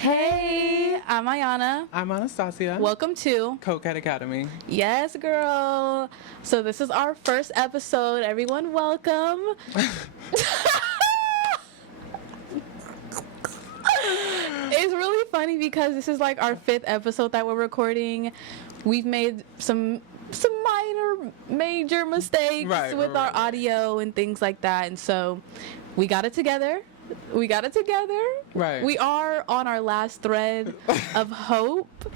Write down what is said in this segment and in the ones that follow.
Hey, I'm Ayana. I'm Anastasia. Welcome to Coquette Academy. Yes, girl. So this is our first episode. Everyone, welcome. It's really funny because this is like our 5th episode that we're recording. We've made some minor, major mistakes with our audio and things like that, and so we got it together. Right. We are on our last thread of hope.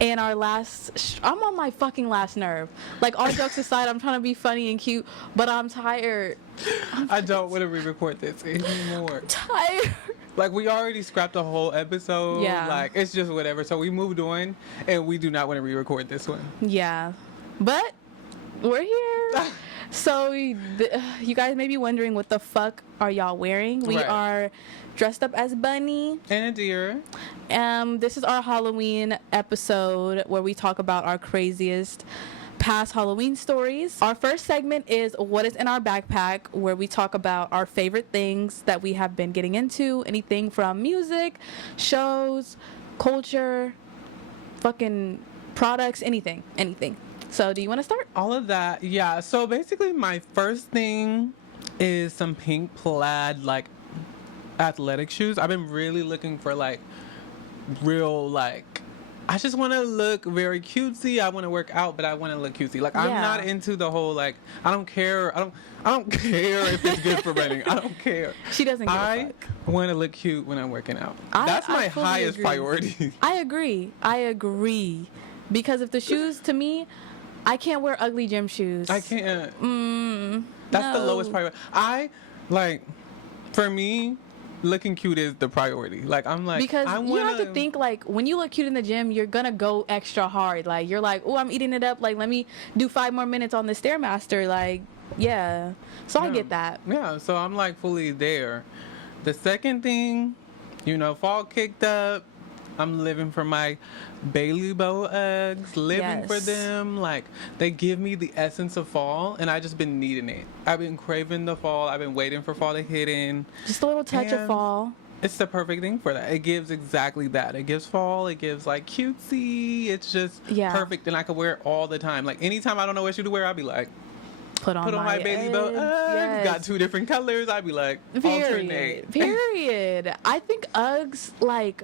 And our last... I'm on my fucking last nerve. Like, all jokes aside, I'm trying to be funny and cute, but I'm tired. I don't want to re-record this anymore. Tired. Like, we already scrapped a whole episode. Yeah. Like, it's just whatever. So we moved on, and we do not want to re-record this one. Yeah. But we're here. So, you guys may be wondering what the fuck are y'all wearing. We are dressed up as Bunny. And a deer. This is our Halloween episode where we talk about our craziest past Halloween stories. Our first segment is What is in Our Backpack, where we talk about our favorite things that we have been getting into. Anything from music, shows, culture, fucking products, anything. So do you want to start? All of that, yeah. So basically my first thing is some pink plaid, like, athletic shoes. I've been really looking for, like, real, like, I just want to look very cutesy. I want to work out, but I want to look cutesy. Like, I'm not into the whole, like, I don't care if it's good for running. I don't care. She doesn't give a fuck. I want to look cute when I'm working out. That's my highest priority. I agree. Because if the shoes, to me, I can't wear ugly gym shoes. I can't. That's the lowest priority. For me, looking cute is the priority. Like, I'm like, because you have to think, like, when you look cute in the gym, you're gonna go extra hard. Like, you're like, oh, I'm eating it up. Like, let me do 5 more minutes on the Stairmaster. Like, yeah. So I get that. Yeah, so I'm like fully there. The second thing, fall kicked up. I'm living for my Bailey Bow Uggs, living for them. Like, they give me the essence of fall, and I just been needing it. I've been craving the fall. I've been waiting for fall to hit in. Just a little touch of fall. It's the perfect thing for that. It gives exactly that. It gives fall. It gives, like, cutesy. It's just perfect, and I could wear it all the time. Like, anytime I don't know what shoe to wear, I'll be like, put on my Bailey Bow Uggs. Yes. Got 2 different colors. I'd be like, alternate. Period. I think Uggs, like...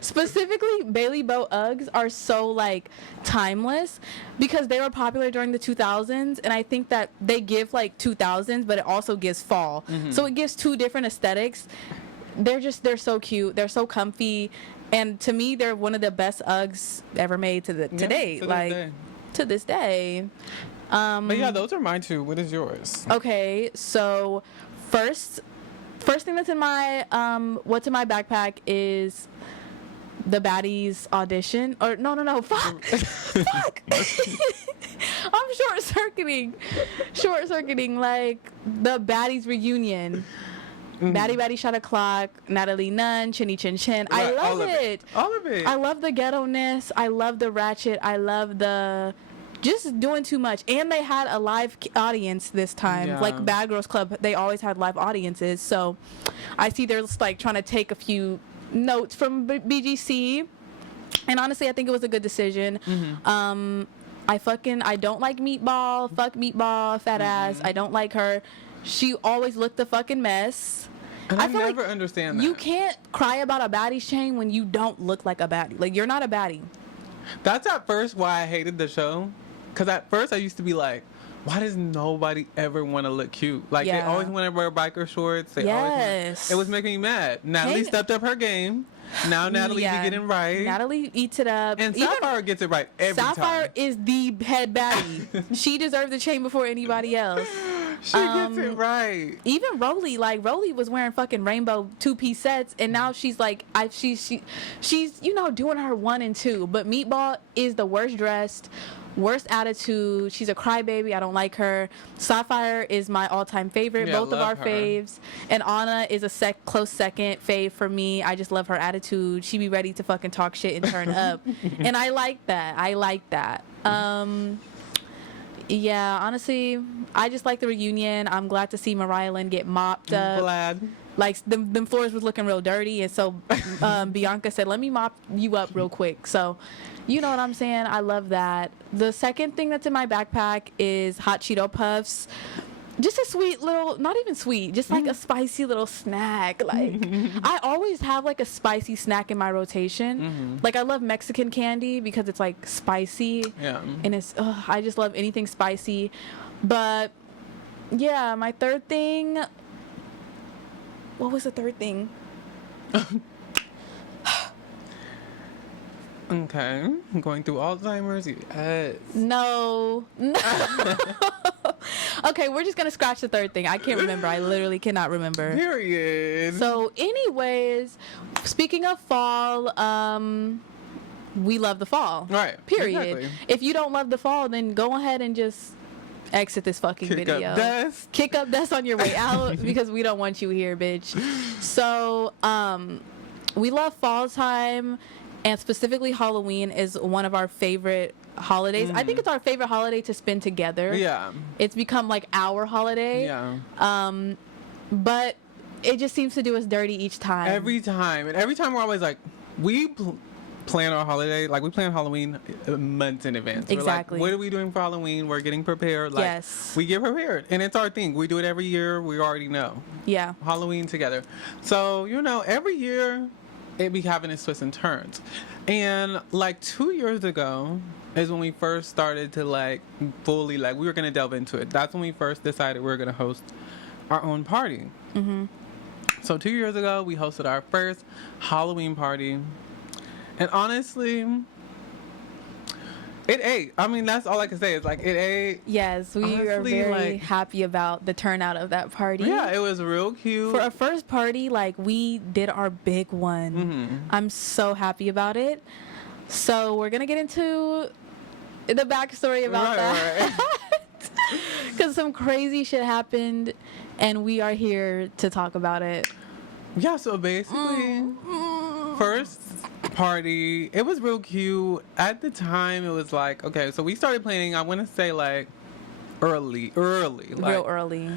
Specifically, Bailey Bow Uggs are so, like, timeless because they were popular during the 2000s, and I think that they give, like, 2000s, but it also gives fall. So it gives 2 different aesthetics. They're so cute. They're so comfy, and to me, they're one of the best Uggs ever made to this day. But yeah, those are mine too. What is yours? Okay, so first thing that's in my what's in my backpack is the Baddies audition. Or no, fuck. I'm short circuiting like the Baddies reunion. Baddie Shot O'Clock, Natalie Nunn, Chinny Chin Chin. I love it. All of it. I love the ghetto-ness. I love the ratchet. I love the just doing too much. And they had a live audience this time. Yeah. Like Bad Girls Club, they always had live audiences. So I see they're just, like, trying to take a few notes from BGC. And honestly, I think it was a good decision. I don't like Meatball. Fuck Meatball, fat ass. I don't like her. She always looked a fucking mess. And I never understand that. You can't cry about a baddie's chain when you don't look like a baddie. Like, you're not a baddie. That's at first why I hated the show. Because at first I used to be like, why does nobody ever want to look cute? Like, they always want to wear biker shorts. It was making me mad. Natalie stepped up her game. Now Natalie be getting right. Natalie eats it up. And Sapphire gets it right every time. Sapphire is the head baddie. She deserves the chain before anybody else. She gets it right. Even Rolly, like, Rolly was wearing fucking rainbow 2-piece sets, and now she's like, she's doing her 1 and 2. But Meatball is the worst dressed, worst attitude. She's a crybaby. I don't like her. Sapphire is my all-time favorite. Yeah, both of our faves. And Anna is a close second fave for me. I just love her attitude. She be ready to fucking talk shit and turn up. And I like that. Yeah, honestly, I just like the reunion. I'm glad to see Mariah Lynn get mopped up. Glad. Like, them floors was looking real dirty, and so Bianca said, let me mop you up real quick. So, you know what I'm saying? I love that. The second thing that's in my backpack is hot Cheeto Puffs. Just a sweet little, not even sweet, just like a spicy little snack. Like, I always have like a spicy snack in my rotation. Like, I love Mexican candy because it's like spicy. Yeah. And it's, I just love anything spicy. But yeah, my third thing, what was the third thing? Okay. Going through Alzheimer's? Yes. No. Okay, we're just going to scratch the third thing. I can't remember. I literally cannot remember. Period. So, anyways, speaking of fall, we love the fall. Right. Period. Exactly. If you don't love the fall, then go ahead and just exit this fucking video. Kick up dust. Kick up dust on your way out because we don't want you here, bitch. So, we love fall time, and specifically Halloween is one of our favorite holidays. I think it's our favorite holiday to spend together. Yeah. It's become like our holiday. Yeah. But it just seems to do us dirty each time. Every time. And every time we're always like, we plan our holiday, like we plan Halloween months in advance. Exactly. We're like, what are we doing for Halloween? We're getting prepared. Like, yes. We get prepared. And it's our thing. We do it every year. We already know. Yeah. Halloween together. So, you know, every year it be having its twists and turns. And like 2 years ago is when we first started to like fully, like we were going to delve into it. That's when we first decided we were going to host our own party. So 2 years ago, we hosted our first Halloween party. And honestly, it ate. I mean, that's all I can say. It's like, it ate. Yes, we Honestly, are very like, happy about the turnout of that party. Yeah, it was real cute. For a first party, like, we did our big one. I'm so happy about it. So we're going to get into the backstory about that. Because some crazy shit happened, and we are here to talk about it. Yeah, so basically, first party, it was real cute. At the time, it was like, okay, so we started planning, I want to say like early. Like, real early.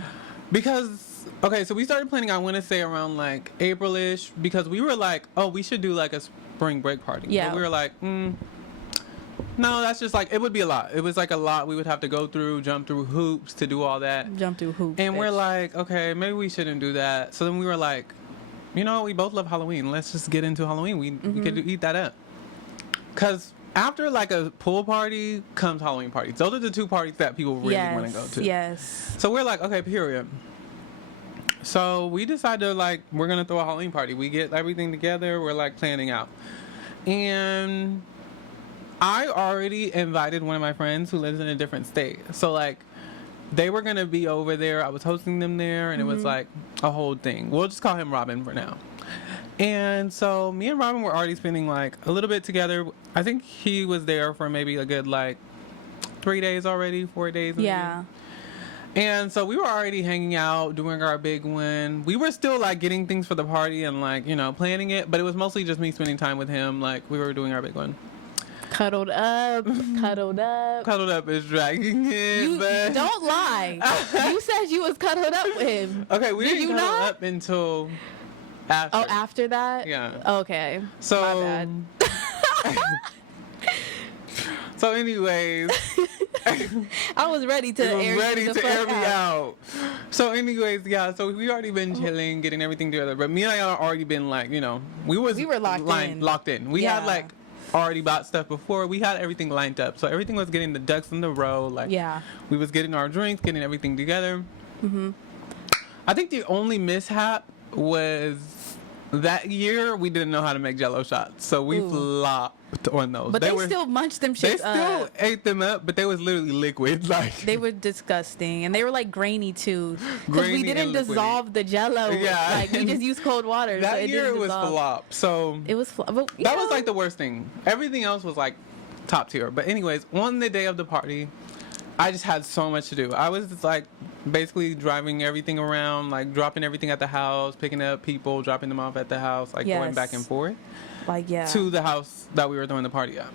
Because, okay, so we started planning, I want to say around like April-ish, because we were like, oh, we should do like a spring break party. Yeah. But we were like, no, that's just like, it would be a lot. It was like a lot we would have to go through, jump through hoops to do all that. Jump through hoops. And we're like, okay, maybe we shouldn't do that. So then we were like, you know, we both love Halloween. Let's just get into Halloween. We could eat that up. Because after like a pool party comes Halloween parties. Those are the two parties that people really want to go to. Yes. So we're like, okay, period. So we decided like, we're going to throw a Halloween party. We get everything together. We're like planning out. And I already invited one of my friends who lives in a different state. So like, they were going to be over there. I was hosting them there, and it was like a whole thing. We'll just call him Robin for now. And so me and Robin were already spending like a little bit together. I think he was there for maybe a good like 3 days already, 4 days. Maybe. Yeah. And so we were already hanging out, doing our big one. We were still like getting things for the party and like, you know, planning it. But it was mostly just me spending time with him. Like we were doing our big one. Cuddled up. Cuddled up is dragging it. You but... don't lie. You said you was cuddled up with him. Okay, we didn't cuddle not? up until after. Oh, after that? Yeah. Okay. So, my bad. So anyways. I was ready to air me out. So anyways, yeah, so we already been chilling, getting everything together. But me and I had already been like, you know, we were locked in. We had like already bought stuff before. We had everything lined up. So everything was getting the ducks in the row. Like we was getting our drinks, getting everything together. I think the only mishap was that year we didn't know how to make Jello shots. So we flopped on those. But they still munched them shits up. They still ate them up, but they was literally liquid. Like they were disgusting, and they were like grainy too. Because we didn't dissolve the Jello. Yeah, like we just used cold water. That so it year didn't it was dissolve. flop. So it was flop. But, that was like the worst thing. Everything else was like top tier. But anyways, on the day of the party, I just had so much to do. I was just like basically driving everything around, like dropping everything at the house, picking up people, dropping them off at the house, like going back and forth. Like, yeah. To the house that we were throwing the party at.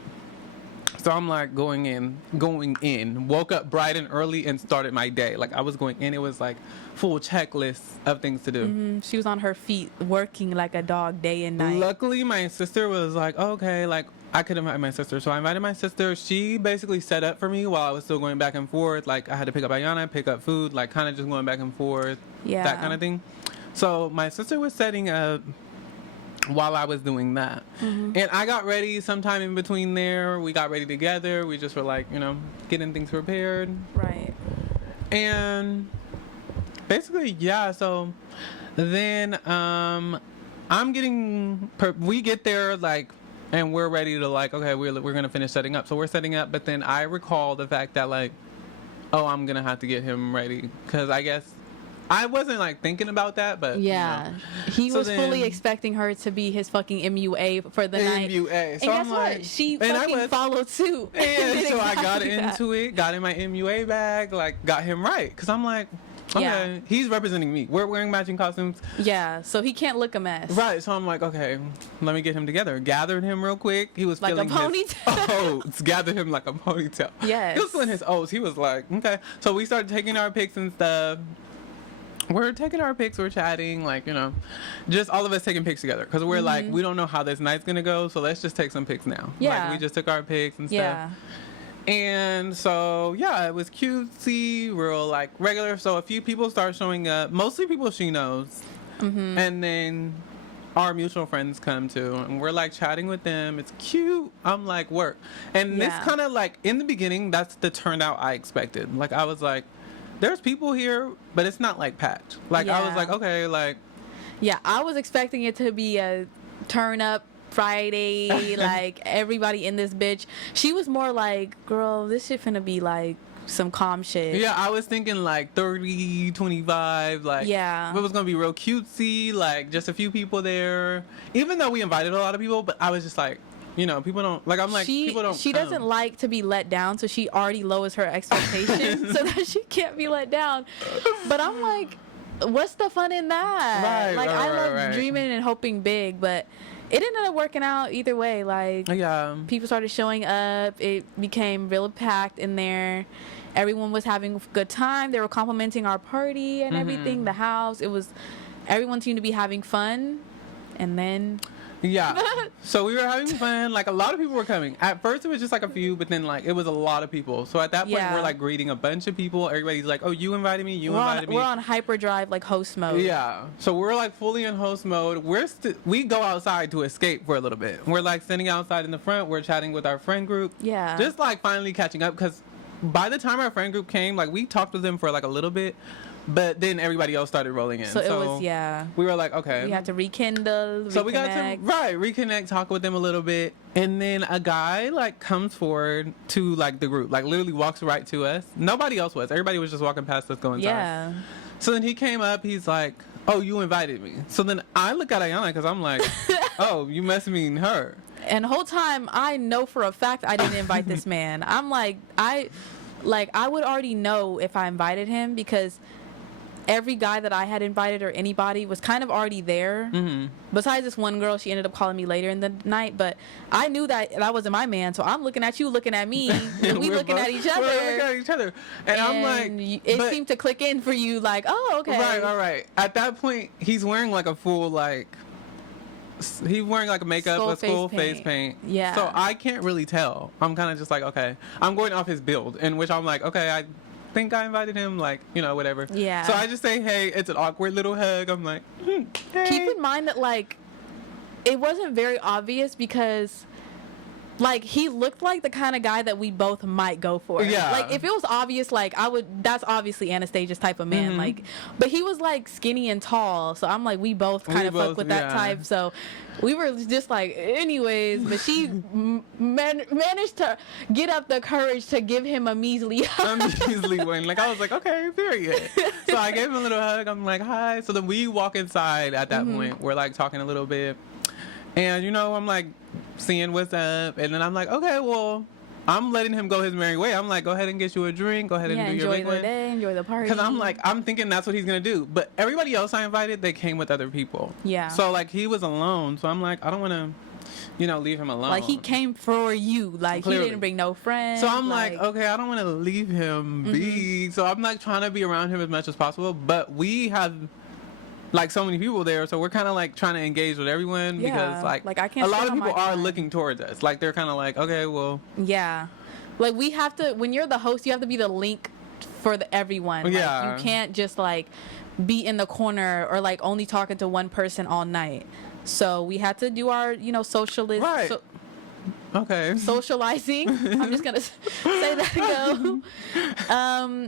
So I'm like going in, woke up bright and early and started my day. Like I was going in, it was like full checklist of things to do. Mm-hmm. She was on her feet working like a dog day and night. Luckily, my sister was like, okay, like I could invite my sister. So I invited my sister. She basically set up for me while I was still going back and forth. Like I had to pick up Ayana, pick up food, like kind of just going back and forth, that kind of thing. So my sister was setting up while I was doing that. Mm-hmm. And I got ready sometime in between there. We got ready together. We just were like, you know, getting things prepared. Right. And basically, yeah, so then we get there, like, and we're ready to, like, okay, we're going to finish setting up. So we're setting up, but then I recall the fact that, like, oh, I'm going to have to get him ready. Because I guess I wasn't like thinking about that, but yeah, you know. He was fully expecting her to be his fucking MUA for the night. MUA. So and guess what? She fucking followed suit. And so I got into it, got in my MUA bag, like got him right, because I'm like, okay, he's representing me. We're wearing matching costumes. Yeah, so he can't look a mess. Right. So I'm like, okay, let me get him together. Gathered him real quick. He was like feeling a ponytail. His oats. Gathered him like a ponytail. Yes. He was feeling his oats. He was like, okay. So we started taking our pics and stuff. We're taking our pics, we're chatting, like, you know, just all of us taking pics together. Because we're like, we don't know how this night's going to go, so let's just take some pics now. Yeah. Like, we just took our pics and stuff. And so, yeah, it was cutesy, real, like, regular. So a few people start showing up, mostly people she knows. Mm-hmm. And then our mutual friends come too. And we're, like, chatting with them. It's cute. I'm like, work. And this kind of, like, in the beginning, that's the turnout I expected. Like, I was like, there's people here, but it's not like packed. Like, I was like, okay, like. Yeah, I was expecting it to be a turn up Friday, like everybody in this bitch. She was more like, girl, this shit finna be like some calm shit. Yeah, I was thinking like 30, 25, like. Yeah. It was gonna be real cutesy, like just a few people there. Even though we invited a lot of people, but I was just like, you know, people don't, like, I'm like, people don't She doesn't like to be let down, so she already lowers her expectations so that she can't be let down. But I'm like, what's the fun in that? Right, like, right, I love right. dreaming and hoping big, but it ended up working out either way. Like, people started showing up. It became real packed in there. Everyone was having a good time. They were complimenting our party and everything, the house. Everyone seemed to be having fun. And then... Yeah. So we were having fun. Like, a lot of people were coming. At first, it was just like a few, but then, like, it was a lot of people. So at that point, we're, like, greeting a bunch of people. Everybody's like, oh, you invited me? You invited me? We're on hyperdrive, like, host mode. Yeah. So we're, like, fully in host mode. We go outside to escape for a little bit. We're, like, sitting outside in the front. We're chatting with our friend group. Yeah. Just, like, finally catching up. Because by the time our friend group came, like, we talked to them for, like, a little bit. But then everybody else started rolling in. So it was, we were like, okay. We had to rekindle, So we got to, reconnect, talk with them a little bit. And then a guy, like, comes forward to, like, the group. Like, literally walks right to us. Nobody else was. Everybody was just walking past us going inside. Yeah. So then he came up. He's like, oh, you invited me. So then I look at Ayana because I'm like, oh, you must mean her. And the whole time, I know for a fact I didn't invite this man. I'm like, I would already know if I invited him because... every guy that I had invited or anybody was kind of already there. Mm-hmm. Besides this one girl, she ended up calling me later in the night. But I knew that wasn't my man. So I'm looking at you, looking at me. And we looking at each other. We're looking at each other. And I'm like... It seemed to click in for you like, oh, okay. Right. At that point, he's wearing like a full like... He's wearing like a makeup, a full face paint. Yeah. So I can't really tell. I'm kind of just like, okay. I'm going off his build. In which I'm like, okay, I think I invited him, like, you know, whatever. Yeah. So I just say, hey, it's an awkward little hug. I'm like, hey. Keep in mind that, like, it wasn't very obvious because, like, he looked like the kind of guy that we both might go for. Yeah. Like, if it was obvious, like, that's obviously Anastasia's type of man. Like, but he was, like, skinny and tall. So I'm like, we both kind of fuck with that type. So we were just like, anyways, but she managed to get up the courage to give him a measly hug. A measly one. Like, I was like, okay, period. So I gave him a little hug. I'm like, hi. So then we walk inside at that point. We're, like, talking a little bit. And, you know, I'm, like, seeing what's up. And then I'm like, okay, well, I'm letting him go his merry way. I'm like, go ahead and get you a drink. Go ahead and do your big one. Enjoy the day. Enjoy the party. Because I'm like, I'm thinking that's what he's going to do. But everybody else I invited, they came with other people. Yeah. So, like, he was alone. So I'm like, I don't want to... leave him alone. Like, he came for you. Like, Clearly. he didn't bring no friends. So I'm like, okay, I don't want to leave him be. So I'm like trying to be around him as much as possible. But we have like so many people there, so we're kind of like trying to engage with everyone because like I can't a lot sit of on people my are time. looking towards us. Like they're kind of like, okay, well, Yeah. Like, we have to, when you're the host, you have to be the link for everyone. Yeah. Like, you can't just like be in the corner or like only talking to one person all night. So we had to do our, Right. Okay. socializing. I'm just gonna say that and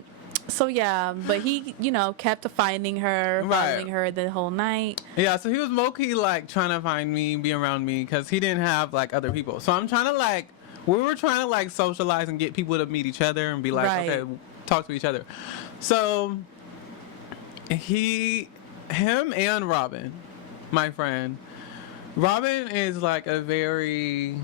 go. So yeah, but he, kept finding her, following her the whole night. Yeah, so he was low-key like trying to find me, be around me, because he didn't have like other people. So I'm trying to like, we were trying to like socialize and get people to meet each other and be like, okay, talk to each other. So him and Robin, my friend, Robin is like he's a very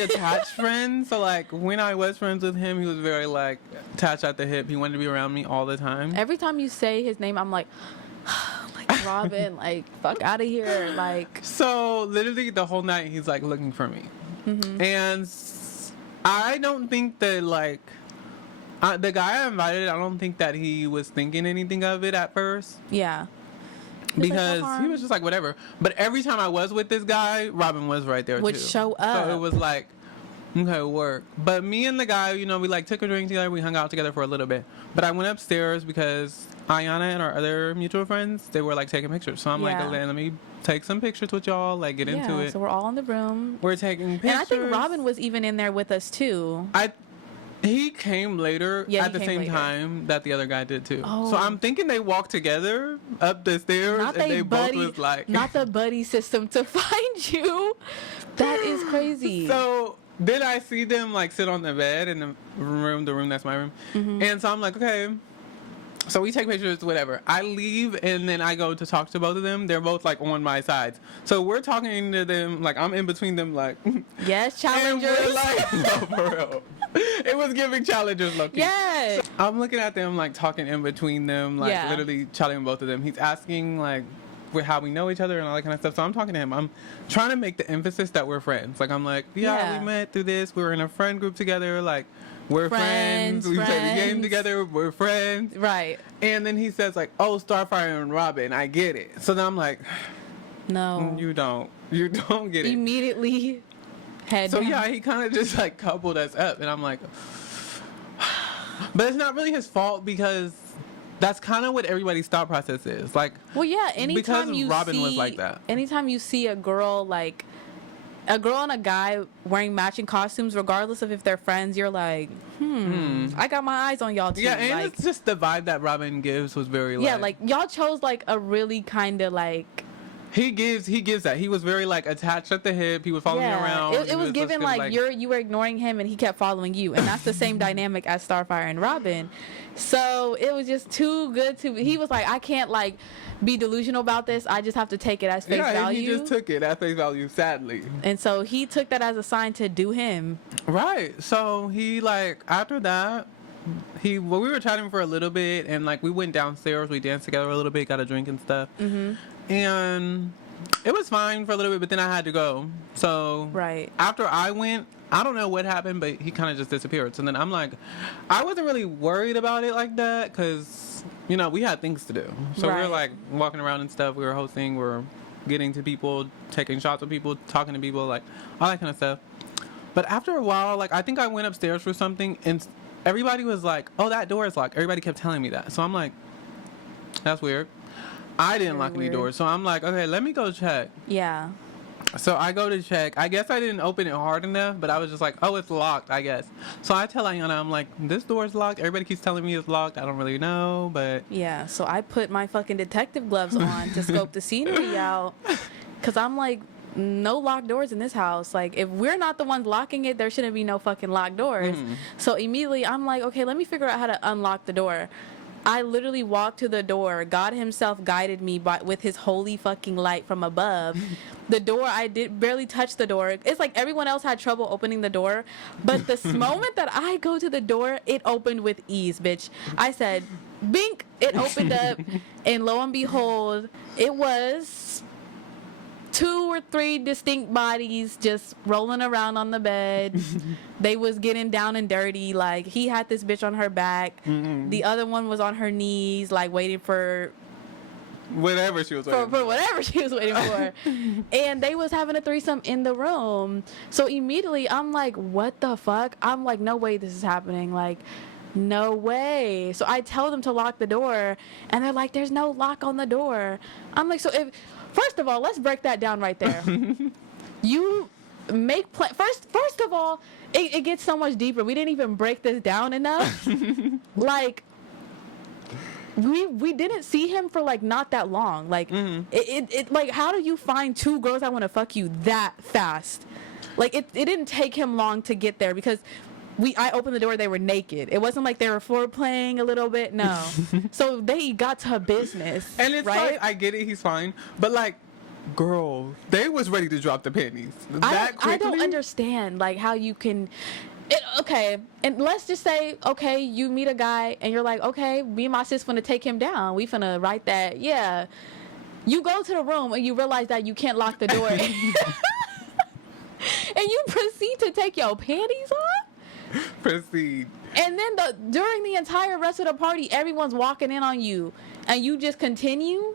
attached friend. So like when I was friends with him, he was very like attached at the hip. He wanted to be around me all the time. Every time you say his name, I'm like, like, Robin, like, fuck out of here, like. So literally the whole night he's like looking for me, and I don't think that like the guy I invited, I don't think that he was thinking anything of it at first. Yeah. Because he was just like, whatever. But every time I was with this guy, Robin was right there would too. show up. So it was like, okay, work. But me and the guy, we like took a drink together. We hung out together for a little bit. But I went upstairs because Ayana and our other mutual friends, they were like taking pictures. So I'm like, okay, let me take some pictures with y'all, like get into it. So we're all in the room. We're taking pictures. And I think Robin was even in there with us too. He came later at the same time that the other guy did too. Oh. So I'm thinking they walked together up the stairs and they both was like... Not the buddy system to find you. That is crazy. So then I see them like sit on the bed in the room that's my room. And so I'm like, okay. So we take pictures, whatever. I leave and then I go to talk to both of them. They're both like on my sides. So we're talking to them, like I'm in between them like... Yes, challengers. And we're like, no, for real. It was giving challengers, Loki. Yes. I'm looking at them, like, talking in between them, like, literally chatting with both of them. He's asking, like, how we know each other and all that kind of stuff. So I'm talking to him. I'm trying to make the emphasis that we're friends. Like, I'm like, we met through this. We were in a friend group together. Like, we're friends. We played the game together. We're friends. Right. And then he says, like, oh, Starfire and Robin, I get it. So then I'm like, no. You don't get it. Immediately head down. Yeah, he kind of just like coupled us up, and I'm like, but it's not really his fault because that's kind of what everybody's thought process is. Like, well, yeah, anytime because Robin was like that. Anytime you see a girl and a guy wearing matching costumes, regardless of if they're friends, you're like, I got my eyes on y'all too. Yeah, and it's just the vibe that Robin gives was very like, yeah, like y'all chose like a really kind of like. He gives that. He was very like attached at the hip. He was following me around. It was given like you were ignoring him and he kept following you, and that's the same dynamic as Starfire and Robin. So it was just too good to. He was like, I can't like be delusional about this. I just have to take it as face value. He just took it at face value, sadly. And so he took that as a sign to do him. Right. So he like after that. We were chatting for a little bit, and like we went downstairs, we danced together a little bit, got a drink and stuff, and it was fine for a little bit. But then I had to go. So after I went, I don't know what happened, but he kind of just disappeared. So then I'm like, I wasn't really worried about it like that because we had things to do. So we were like walking around and stuff. We were hosting, we were getting to people, taking shots with people, talking to people, like all that kind of stuff. But after a while, like I think I went upstairs for something and. Everybody was like, oh, that door is locked. Everybody kept telling me that. So I'm like, that's weird. I didn't lock any doors. So I'm like, okay, let me go check. Yeah. So I go to check. I guess I didn't open it hard enough, but I was just like, oh, it's locked, I guess. So I tell Ayana, I'm like, this door's locked. Everybody keeps telling me it's locked. I don't really know, but... Yeah, so I put my fucking detective gloves on to scope the scenery out. Because I'm like... No locked doors in this house. Like, if we're not the ones locking it, there shouldn't be no fucking locked doors. So immediately I'm like, okay, let me figure out how to unlock the door. I literally walked to the door. God himself guided me with his holy fucking light from above. the door, I did barely touch the door. It's like everyone else had trouble opening the door, but the moment that I go to the door, it opened with ease, bitch. I said, bink, it opened up, and lo and behold, it was 2 or 3 distinct bodies just rolling around on the bed. They was getting down and dirty. Like, he had this bitch on her back. The other one was on her knees, like, waiting for whatever she was waiting for whatever she was waiting for. And they was having a threesome in the room. So immediately I'm like, what the fuck? I'm like, no way this is happening. Like, no way. So I tell them to lock the door, and they're like, there's no lock on the door. I'm like, so if, first of all, let's break that down right there. You make first of all, it gets so much deeper. We didn't even break this down enough. Like, we didn't see him for like not that long. Like, it like, how do you find 2 girls that want to fuck you that fast? Like, it didn't take him long to get there, because I opened the door, they were naked. It wasn't like they were foreplaying a little bit. No. So they got to business. And it's right? Like, I get it, he's fine. But like, girl, they was ready to drop the panties. I don't understand, like, how you can... okay, and let's just say, okay, you meet a guy, and you're like, okay, me and my sis finna take him down. We finna write that, yeah. You go to the room, and you realize that you can't lock the door. And you proceed to take your panties off? Proceed. And then during the entire rest of the party, everyone's walking in on you, and you just continue?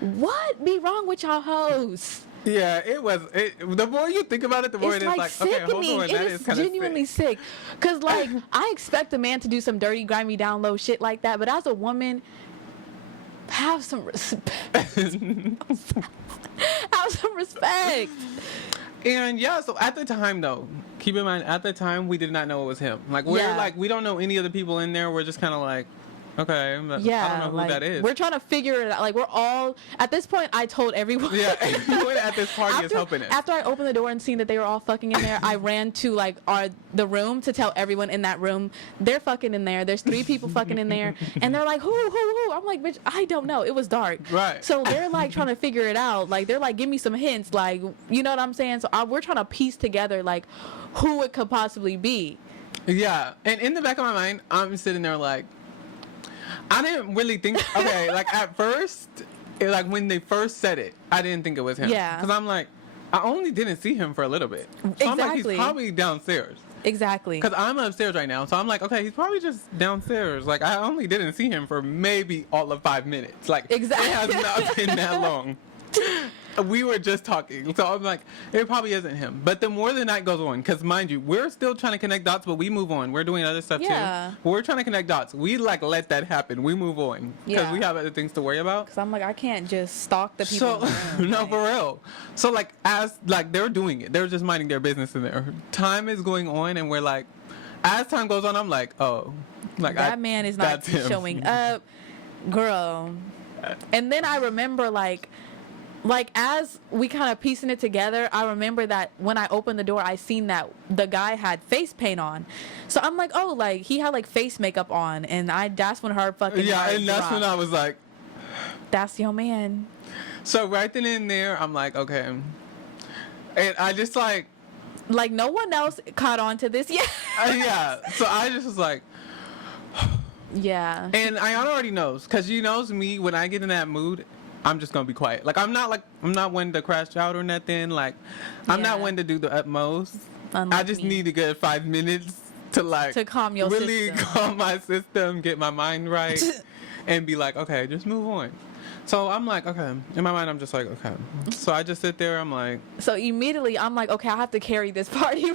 What be wrong with y'all hoes? Yeah, it was. The more you think about it, the more it's it is like okay, hold on, it is genuinely sick. Because, like, I expect a man to do some dirty, grimy, down low shit like that, but as a woman, have some respect. Have some respect. And yeah, so at the time though, keep in mind, at the time we did not know it was him. Like, we're like, we don't know any of the people in there. We're just kind of like, okay, but I don't know who that is. We're trying to figure it out. Like, we're all, at this point, I told everyone. Yeah, everyone at this party is helping us. After I opened the door and seen that they were all fucking in there, I ran to, like, the room to tell everyone in that room, they're fucking in there. There's 3 people fucking in there. And they're like, who? I'm like, bitch, I don't know. It was dark. Right. So they're, like, trying to figure it out. Like, they're like, give me some hints. Like, you know what I'm saying? So we're trying to piece together, like, who it could possibly be. Yeah. And in the back of my mind, I'm sitting there like, I didn't really think, okay, like, at first, like, when they first said it, I didn't think it was him. Yeah. Because I'm like, I only didn't see him for a little bit. So exactly. I'm like, he's probably downstairs. Exactly. Because I'm upstairs right now. So I'm like, okay, he's probably just downstairs. Like, I only didn't see him for maybe all of 5 minutes. Like, exactly. It has not been that long. We were just talking. So I'm like, it probably isn't him. But the more the night goes on, because mind you, we're still trying to connect dots, but we move on. We're doing other stuff too. But we're trying to connect dots. We like let that happen. We move on. Because we have other things to worry about. Because I'm like, I can't just stalk the people. So, no, for real. So like, as like they're doing it, they're just minding their business in there. Time is going on, and we're like, as time goes on, I'm like, oh. Like, that man is not showing up. Girl. And then I remember like as we kind of piecing it together, I remember that when I opened the door, I seen that the guy had face paint on. So I'm like, oh, like he had like face makeup on, and that's when her fucking and that's dropped. When I was like, that's your man. So right then and there, I'm like, okay, and I just like no one else caught on to this yet. Yeah, so I just was like. Yeah. And Ayana already knows, because she knows me. When I get in that mood, I'm just gonna be quiet. Like, I'm not one to crash out or nothing. Like, I'm not one to do the utmost. Unlike I just need a good 5 minutes to calm your really system. Calm my system, get my mind right, and be like, okay, just move on. So I'm like, okay. In my mind, I'm just like, okay. So I just sit there. I'm like. So immediately, I'm like, okay, I have to carry this party.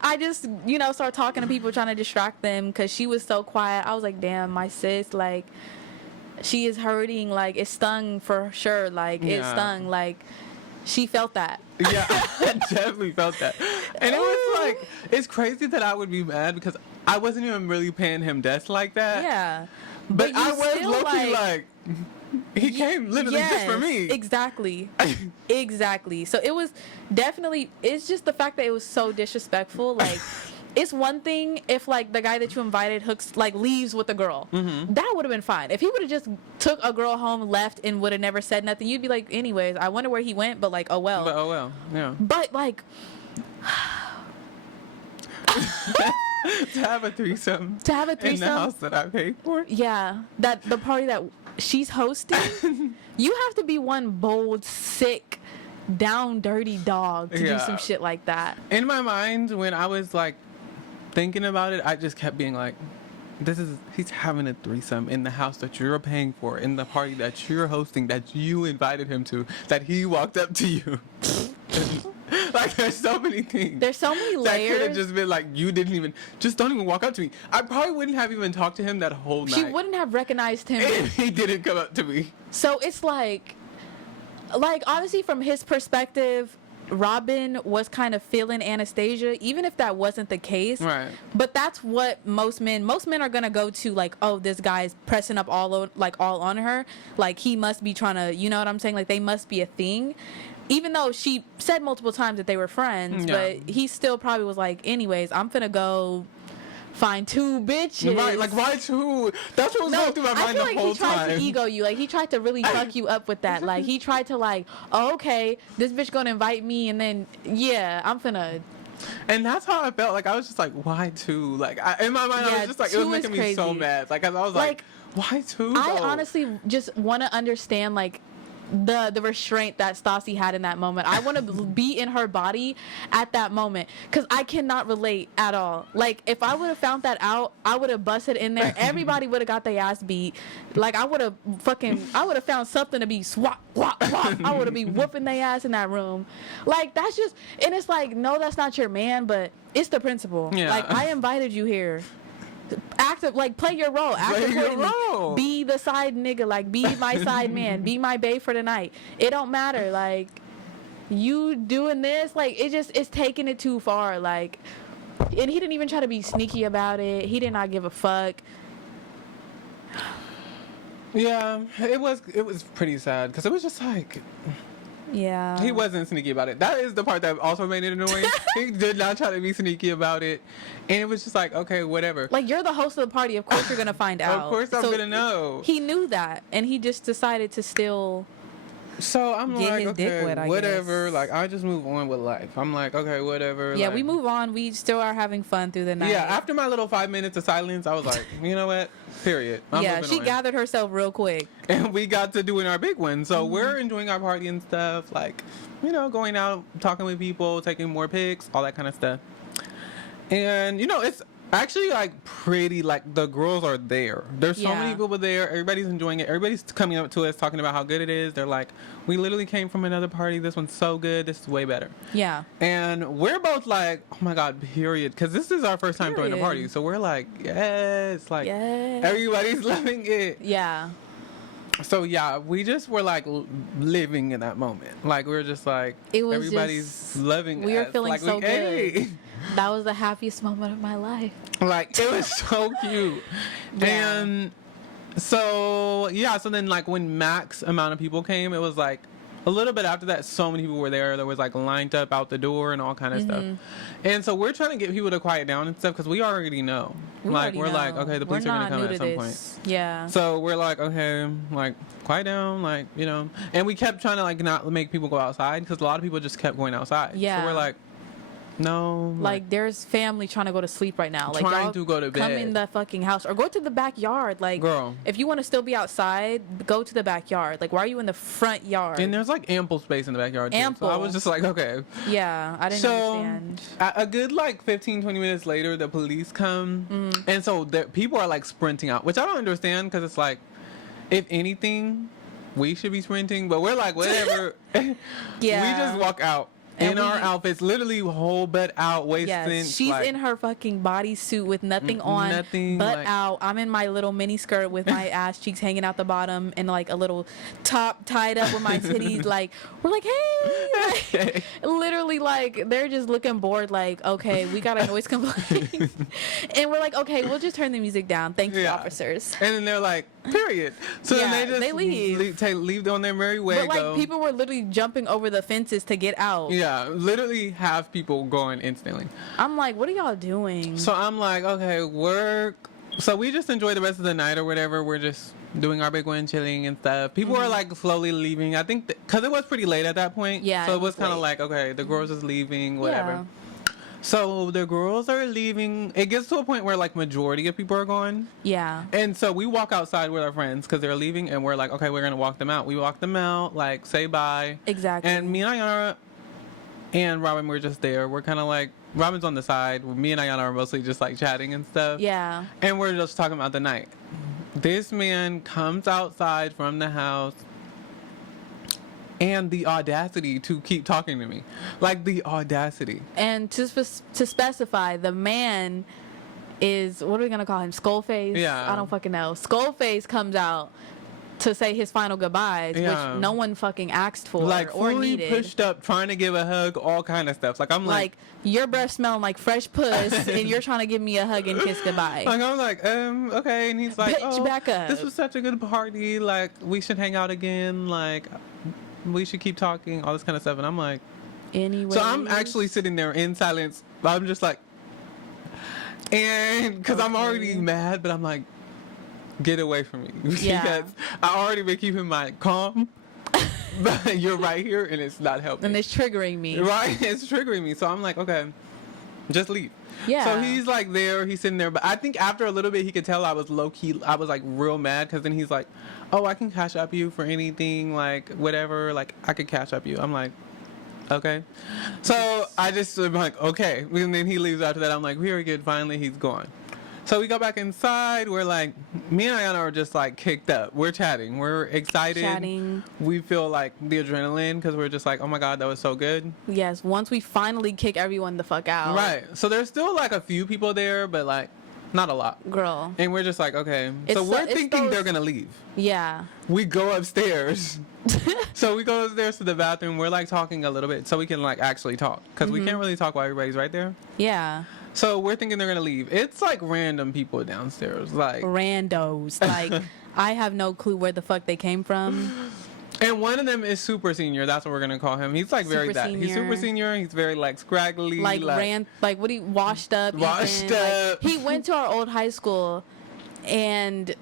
I just, start talking to people, trying to distract them, because she was so quiet. I was like, damn, my sis, like, she is hurting. Like, it stung for sure. Like, it stung. Like, she felt that. Yeah, I definitely felt that. And it was like, it's crazy that I would be mad, because I wasn't even really paying him death like that. Yeah. But I was low-key like he came literally just for me. Exactly. Exactly. So it was definitely, it's just the fact that it was so disrespectful. Like, it's one thing if like the guy that you invited leaves with a girl. That would have been fine. If he would have just took a girl home, left, and would have never said nothing, you'd be like, anyways, I wonder where he went, but like, oh well. Yeah. But like to have a threesome in the house that I paid for. Yeah, that the party that she's hosting, you have to be one bold, sick, down, dirty dog to do some shit like that. In my mind, when I was like thinking about it, I just kept being like, he's having a threesome in the house that you're paying for, in the party that you're hosting, that you invited him to, that he walked up to you. Like, there's so many things. There's so many layers. That could have just been like, don't even walk up to me. I probably wouldn't have even talked to him that whole night. She wouldn't have recognized him. If he didn't come up to me. So it's like honestly, from his perspective, Robin was kind of feeling Anastasia, even if that wasn't the case. Right. But that's what most men are gonna go to, like, oh, this guy's pressing up all on her. Like, he must be trying to, you know what I'm saying? Like, they must be a thing. Even though she said multiple times that they were friends, but he still probably was like, anyways, I'm finna go find two bitches. Right, like, why two? That's what was going through my mind the whole time. I feel like he tried to ego you. Like, he tried to really fuck you up with that. Like, he tried to like, oh, okay, this bitch gonna invite me, and then, yeah, I'm finna... And that's how I felt. Like, I was just like, why two? Like, in my mind, I was just like, it was making me so mad. Like, I was like, why two? I honestly just want to understand, like, the restraint that Stassi had in that moment. I want to be in her body at that moment, because I cannot relate at all. Like, if I would have found that out, I would have busted in there. Everybody would have got their ass beat. Like, I would have found something to be swap, wop, wop. I would have been whooping their ass in that room. Like, that's just, and it's like, no, that's not your man, but it's the principle. Yeah. Like, I invited you here. Play your role. Be the side nigga. Like, be my side man. Be my bae for the night. It don't matter. Like, you doing this, like, it's taking it too far. Like, and he didn't even try to be sneaky about it. He did not give a fuck. Yeah, it was pretty sad, because it was just like, yeah, he wasn't sneaky about it. That is the part that also made it annoying. He did not try to be sneaky about it, and it was just like, okay, whatever. Like, you're the host of the party, of course you're gonna find out. Of course I'm gonna know. He knew that, and he just decided to still. So I'm like, okay, whatever. Guess. Like, I just move on with life. I'm like, okay, whatever. Yeah, like, we move on. We still are having fun through the night. Yeah, after my little 5 minutes of silence, I was like, you know what? Period. She gathered herself real quick. And we got to doing our big one. So we're enjoying our party and stuff. Like, you know, going out, talking with people, taking more pics, all that kind of stuff. And, you know, it's actually, like, pretty, like, the girls are there. There's so many people there. Everybody's enjoying it. Everybody's coming up to us talking about how good it is. They're like, we literally came from another party. This one's so good. This is way better. Yeah. And we're both like, oh my God, period. Because this is our first time throwing a party. So we're like, yes. Like, everybody's loving it. Yeah. So, yeah, we just were, like, living in that moment. Like, we were just like, everybody's loving it. We were feeling like, so good. That was the happiest moment of my life. Like, it was so cute. And so, so then, like, when max amount of people came, it was, like, a little bit after that, so many people were there. There was, like, lined up out the door and all kind of stuff. And so we're trying to get people to quiet down and stuff, because we already know. We're like, okay, the police are going to come at some point. Yeah. So we're like, okay, like, quiet down, like, you know. And we kept trying to, like, not make people go outside, because a lot of people just kept going outside. Yeah. So we're like, no. Like, there's family trying to go to sleep right now. Like, trying to go to bed. Come in the fucking house or go to the backyard. Like, girl, if you want to still be outside, go to the backyard. Like, why are you in the front yard? And there's, like, ample space in the backyard, too. Ample. So I was just like, okay. Yeah, I didn't understand. A good, like, 15, 20 minutes later, the police come. And so people are, like, sprinting out, which I don't understand, because it's like, if anything, we should be sprinting. But we're like, whatever. We just walk out. And in our outfits, literally whole butt out, waist cinched. She's in her fucking bodysuit with nothing on, butt out. I'm in my little mini skirt with my ass cheeks hanging out the bottom and like a little top tied up with my titties. Like, we're like, hey, like, literally, like, they're just looking bored. Like, okay, we got a noise complaint, and we're like, okay, we'll just turn the music down. Thank you, officers. And then they're like, period. So then they just leave on their merry way. But like, people were literally jumping over the fences to get out. Yeah. Yeah, literally have people going instantly. I'm like, what are y'all doing? So I'm like, okay, work. So we just enjoy the rest of the night or whatever. We're just doing our big one, chilling and stuff. People are like slowly leaving. I think because it was pretty late at that point. Yeah. So it was kind of like, okay, the girls is leaving, whatever. Yeah. So the girls are leaving. It gets to a point where like majority of people are gone. Yeah. And so we walk outside with our friends because they're leaving, and we're like, okay, we're gonna walk them out. We walk them out, like say bye. Exactly. And me and Ayana and Robin were just there. We're kind of like, Robin's on the side. Me and Ayana are mostly just like chatting and stuff. Yeah. And we're just talking about the night. This man comes outside from the house. And the audacity to keep talking to me. Like, the audacity. And to specify, the man is, what are we going to call him? Skullface? Yeah. I don't fucking know. Skullface comes out to say his final goodbyes, Yeah. which no one fucking asked for Like, or fully needed. pushed up, trying to give a hug, all kind of stuff. Like, I'm like your breath smelling like fresh puss, and you're trying to give me a hug and kiss goodbye. Like, I'm like, okay. And he's like, Bitch, back up. This was such a good party. Like, we should hang out again. Like, we should keep talking, all this kind of stuff. And I'm like, anyway. So I'm actually sitting there in silence. I'm just like, and because I'm already mad, but I'm like, get away from me. Yeah. Because I already been keeping my calm. But you're right here and it's not helping. And it's triggering me. Right? It's triggering me. So I'm like, okay, just leave. Yeah. So he's like there, he's sitting there. But I think after a little bit, he could tell I was low key. I was like real mad because then he's like, oh, I can cash up you for anything, like whatever. Like I could cash up you. I'm like, okay. So I just am like, okay. And then he leaves after that. I'm like, very good. Finally, he's gone. So we go back inside. We're like, me and Ayana are just like kicked up. We're chatting. We're excited. Chatting. We feel like the adrenaline because we're just like, oh my God, that was so good. Yes, once we finally kick everyone the fuck out. Right. So there's still like a few people there, but like not a lot. Girl. And we're just like, okay. So It's we're thinking they're going to leave. Yeah. We go upstairs. So we go upstairs to the bathroom. We're like talking a little bit so we can like actually talk. Because we can't really talk while everybody's right there. Yeah. So we're thinking they're going to leave. It's like random people downstairs. Like randos. Like, I have no clue where the fuck they came from. And one of them is super senior. That's what we're going to call him. He's like very that. He's super senior. He's very like scraggly. Like what he washed up. Washed even. up. Like, he went to our old high school and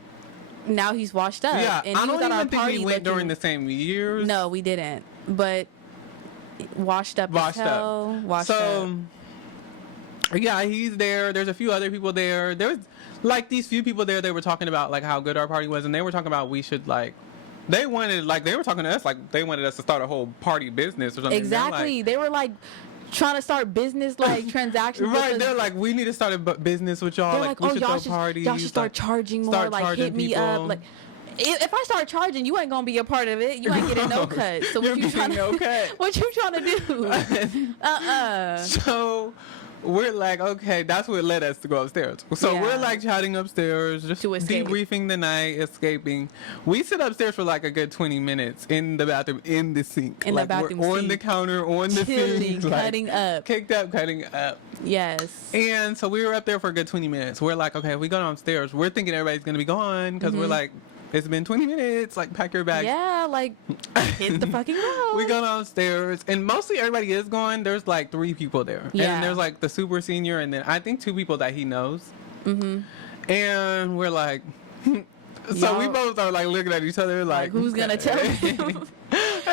now he's washed up. Yeah. And I he don't was at our even think party we went during the same years. No, we didn't. But washed up as hell. Washed up. Yeah, he's there. There's a few other people there. There's like these few people there. They were talking about like how good our party was, and they were talking about we should like. They were talking to us like they wanted us to start a whole party business or something. Exactly. They were like trying to start business like transactions. Right. They're like, we need to start a business with y'all. They're like like, we should y'all throw parties. Y'all should start charging more. Start like charging hit me people. up. Like. If I start charging, you ain't gonna be a part of it. You ain't getting no cut. So what you trying to? What you trying to do? So we're like, okay, that's what led us to go upstairs. So we're like chatting upstairs, just debriefing the night, escaping. We sit upstairs for like a good 20 minutes in the bathroom, in the sink, in like the bathroom we're sink. on the counter, on the sink, cutting up, kicked up, cutting up. Yes. And so we were up there for a good 20 minutes. We're like, okay, if we go downstairs, we're thinking everybody's gonna be gone because we're like, it's been 20 minutes. Like, pack your bag. Yeah, like, hit the fucking road. We go downstairs, and mostly everybody is gone. There's, like, 3 people there. Yeah. And there's, like, the super senior, and then I think 2 people that he knows. And we're like... So we both are, like, looking at each other, like... who's gonna tell him?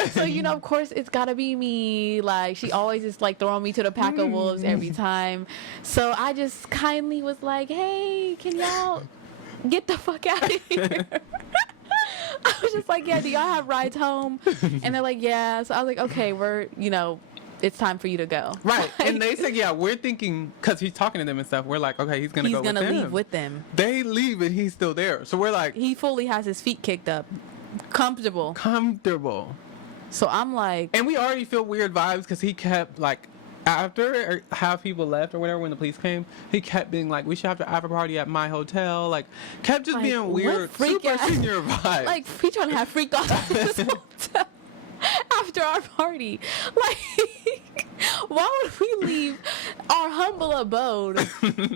So, you know, of course, it's gotta be me. Like, she always is, like, throwing me to the pack of wolves every time. So I just kindly was like, hey, can y'all... get the fuck out of here. I was just like, yeah, do y'all have rides home? And they're like, yeah. So I was like, okay, it's time for you to go. Right. And they said, yeah, we're thinking, because he's talking to them and stuff, we're like, okay, he's going to go with them. He's going to leave with them. They leave and he's still there. So we're like. He fully has his feet kicked up. Comfortable. So I'm like. And we already feel weird vibes because he kept, like, after half people left or whatever when the police came, he kept being like, we should have to have a party at my hotel. Like, kept just being weird, super senior vibes. Like, he trying to have freak off at this hotel after our party. Like, Why would we leave our humble abode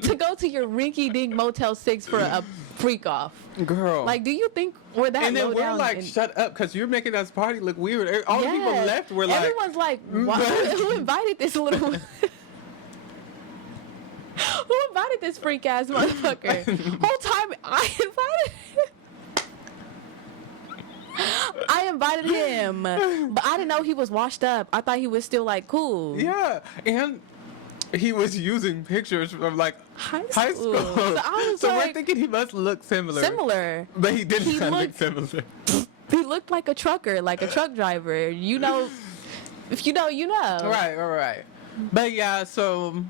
to go to your rinky-dink Motel 6 for a freak off? Girl. Like, do you think we're that and then low we're down like, shut up, because you're making us party look weird. All the people left were like... Everyone's like, who invited this little... Who invited this freak-ass motherfucker? Whole time, I invited him, but I didn't know he was washed up. I thought he was still, like, cool. Yeah, and he was using pictures from, like, high school. So like, we're thinking he must look similar. But he didn't look similar. He looked like a trucker, like a truck driver. You know, if you know, you know. Right. But yeah, so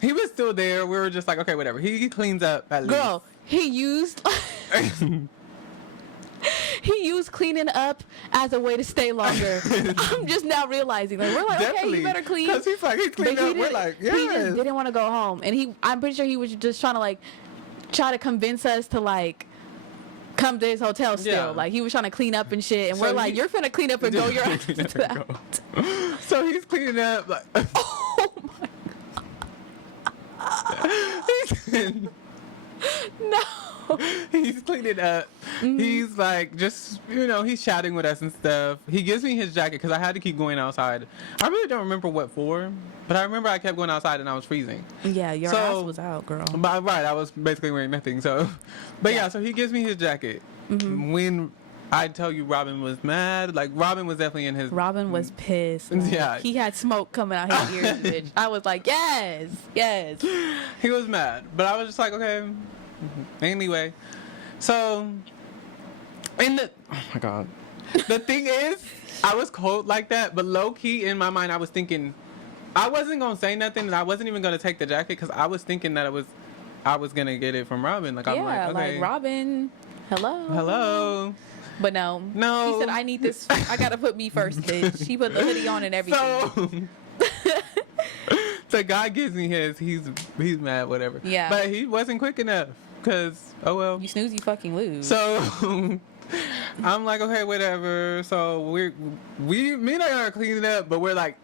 he was still there. We were just like, okay, whatever. He cleans up at least. Girl, he used cleaning up as a way to stay longer. I'm just now realizing, like, we're like, definitely. okay, you better clean. Because he's like, he cleaned up. We're like, yes. He just didn't want to go home, and I'm pretty sure he was just trying to try to convince us to come to his hotel still. Yeah. Like, he was trying to clean up and shit, and So we're like, you're finna clean up and go your ass to the house. So he's cleaning up. Like, Oh my. No. He's cleaning up. Mm-hmm. He's like, just, he's chatting with us and stuff. He gives me his jacket because I had to keep going outside. I really don't remember what for, but I remember I kept going outside and I was freezing. Yeah, your ass was out, girl. But, right, I was basically wearing nothing. So, but yeah, so he gives me his jacket. Mm-hmm. When I tell you Robin was mad, like, Robin was definitely in his... Robin was pissed. Like, yeah. He had smoke coming out his ears, bitch. I was like, yes. He was mad. But I was just like, okay. Anyway. So, oh my God. The thing is, I was cold like that, but low-key, in my mind, I was thinking, I wasn't going to say nothing, and I wasn't even going to take the jacket, because I was thinking that I was going to get it from Robin. Like, I'm like, okay. like, Robin, hello. But no. He said, I need this. I got to put me first, bitch. He put the hoodie on and everything. So God gives me his. He's mad, whatever. Yeah. But he wasn't quick enough, because, oh well. You snooze, you fucking lose. So I'm like, okay, whatever. So me and I are cleaning up, but we're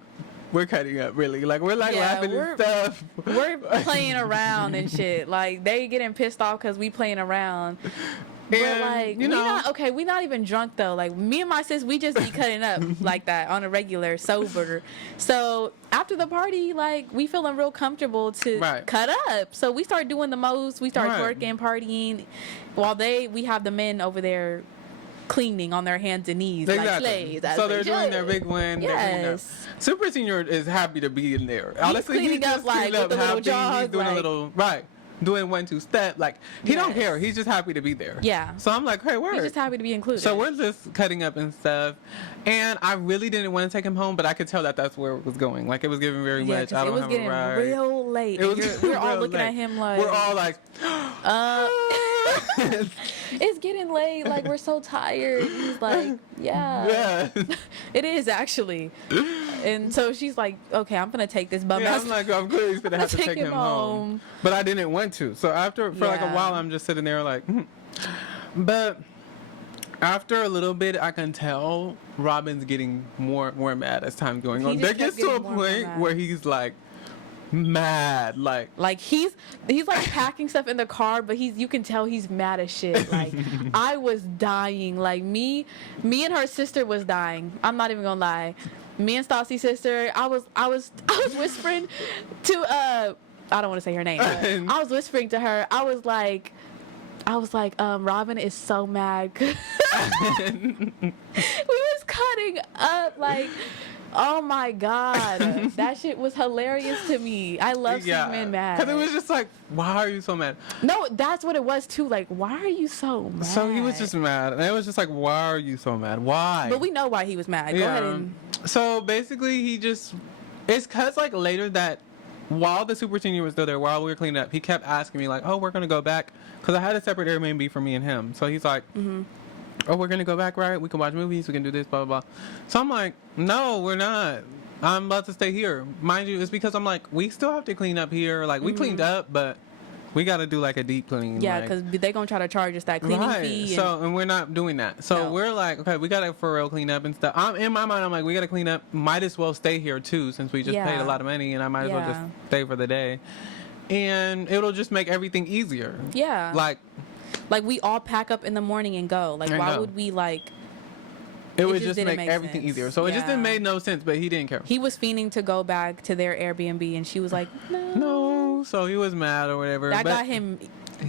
cutting up, really. Like, we're like laughing and stuff. We're playing around and shit. Like, they getting pissed off because we playing around. But like, we not even drunk though. Like, me and my sis, we just be cutting up like that on a regular sober. So after the party, like, we feeling real comfortable to cut up. So we start doing the most. We start twerking, partying, while we have the men over there cleaning on their hands and knees like slaves. So they're doing their big one. Yes. Super Senior is happy to be in there. Honestly, he's cleaning up like with a little jog. He's doing a little doing 1-2 step. Like, he don't care. He's just happy to be there. Yeah. So I'm like, hey, word. He's just happy to be included. So we're just cutting up and stuff. And I really didn't want to take him home, but I could tell that that's where it was going. Like, it was giving very much. I don't have a ride. It was getting real late. We're all looking at him like. We're all like. It's getting late. Like, we're so tired. He's like, yeah. It is, actually. And so she's like, okay, I'm going to take this bum ass. I'm like, I'm clearly going to have to take him home. But I didn't want to. So for like a while, I'm just sitting there like, But after a little bit, I can tell Robin's getting more mad as time's going on. There gets to a point where he's like, mad, like he's like packing stuff in the car, but you can tell he's mad as shit. Like, I was dying. Like, me and her sister was dying. I'm not even gonna lie. Me and Stassi's sister, I was whispering to I don't want to say her name, but I was whispering to her. I was like Robin is so mad. We was cutting up, like, oh my God, that shit was hilarious to me. I love seeing men mad. Because it was just like, why are you so mad? No, that's what it was too. Like, why are you so mad? So he was just mad, and it was just like, why are you so mad? Why? But we know why he was mad. Go ahead and. So basically, it's cause like later that while the Super Senior was still there, while we were cleaning up, he kept asking me like, oh, we're gonna go back, because I had a separate Airbnb for me and him. So he's like. Oh, we're gonna go back, right? We can watch movies, we can do this, blah, blah, blah. So I'm like, no, we're not. I'm about to stay here. Mind you, it's because I'm like, we still have to clean up here. Like, we cleaned up, but we got to do like a deep clean. Yeah, like, because they're going to try to charge us that cleaning fee. And we're not doing that. So No. we're like, okay, we got to for real clean up and stuff. In my mind, I'm like, we got to clean up. Might as well stay here too, since we just paid a lot of money, and I might as well just stay for the day. And it'll just make everything easier. Yeah. Like we all pack up in the morning and go. Like, why would we like... It would just make everything easier. So it just didn't make no sense, but he didn't care. He was fiending to go back to their Airbnb, and she was like, no. So he was mad or whatever. That got him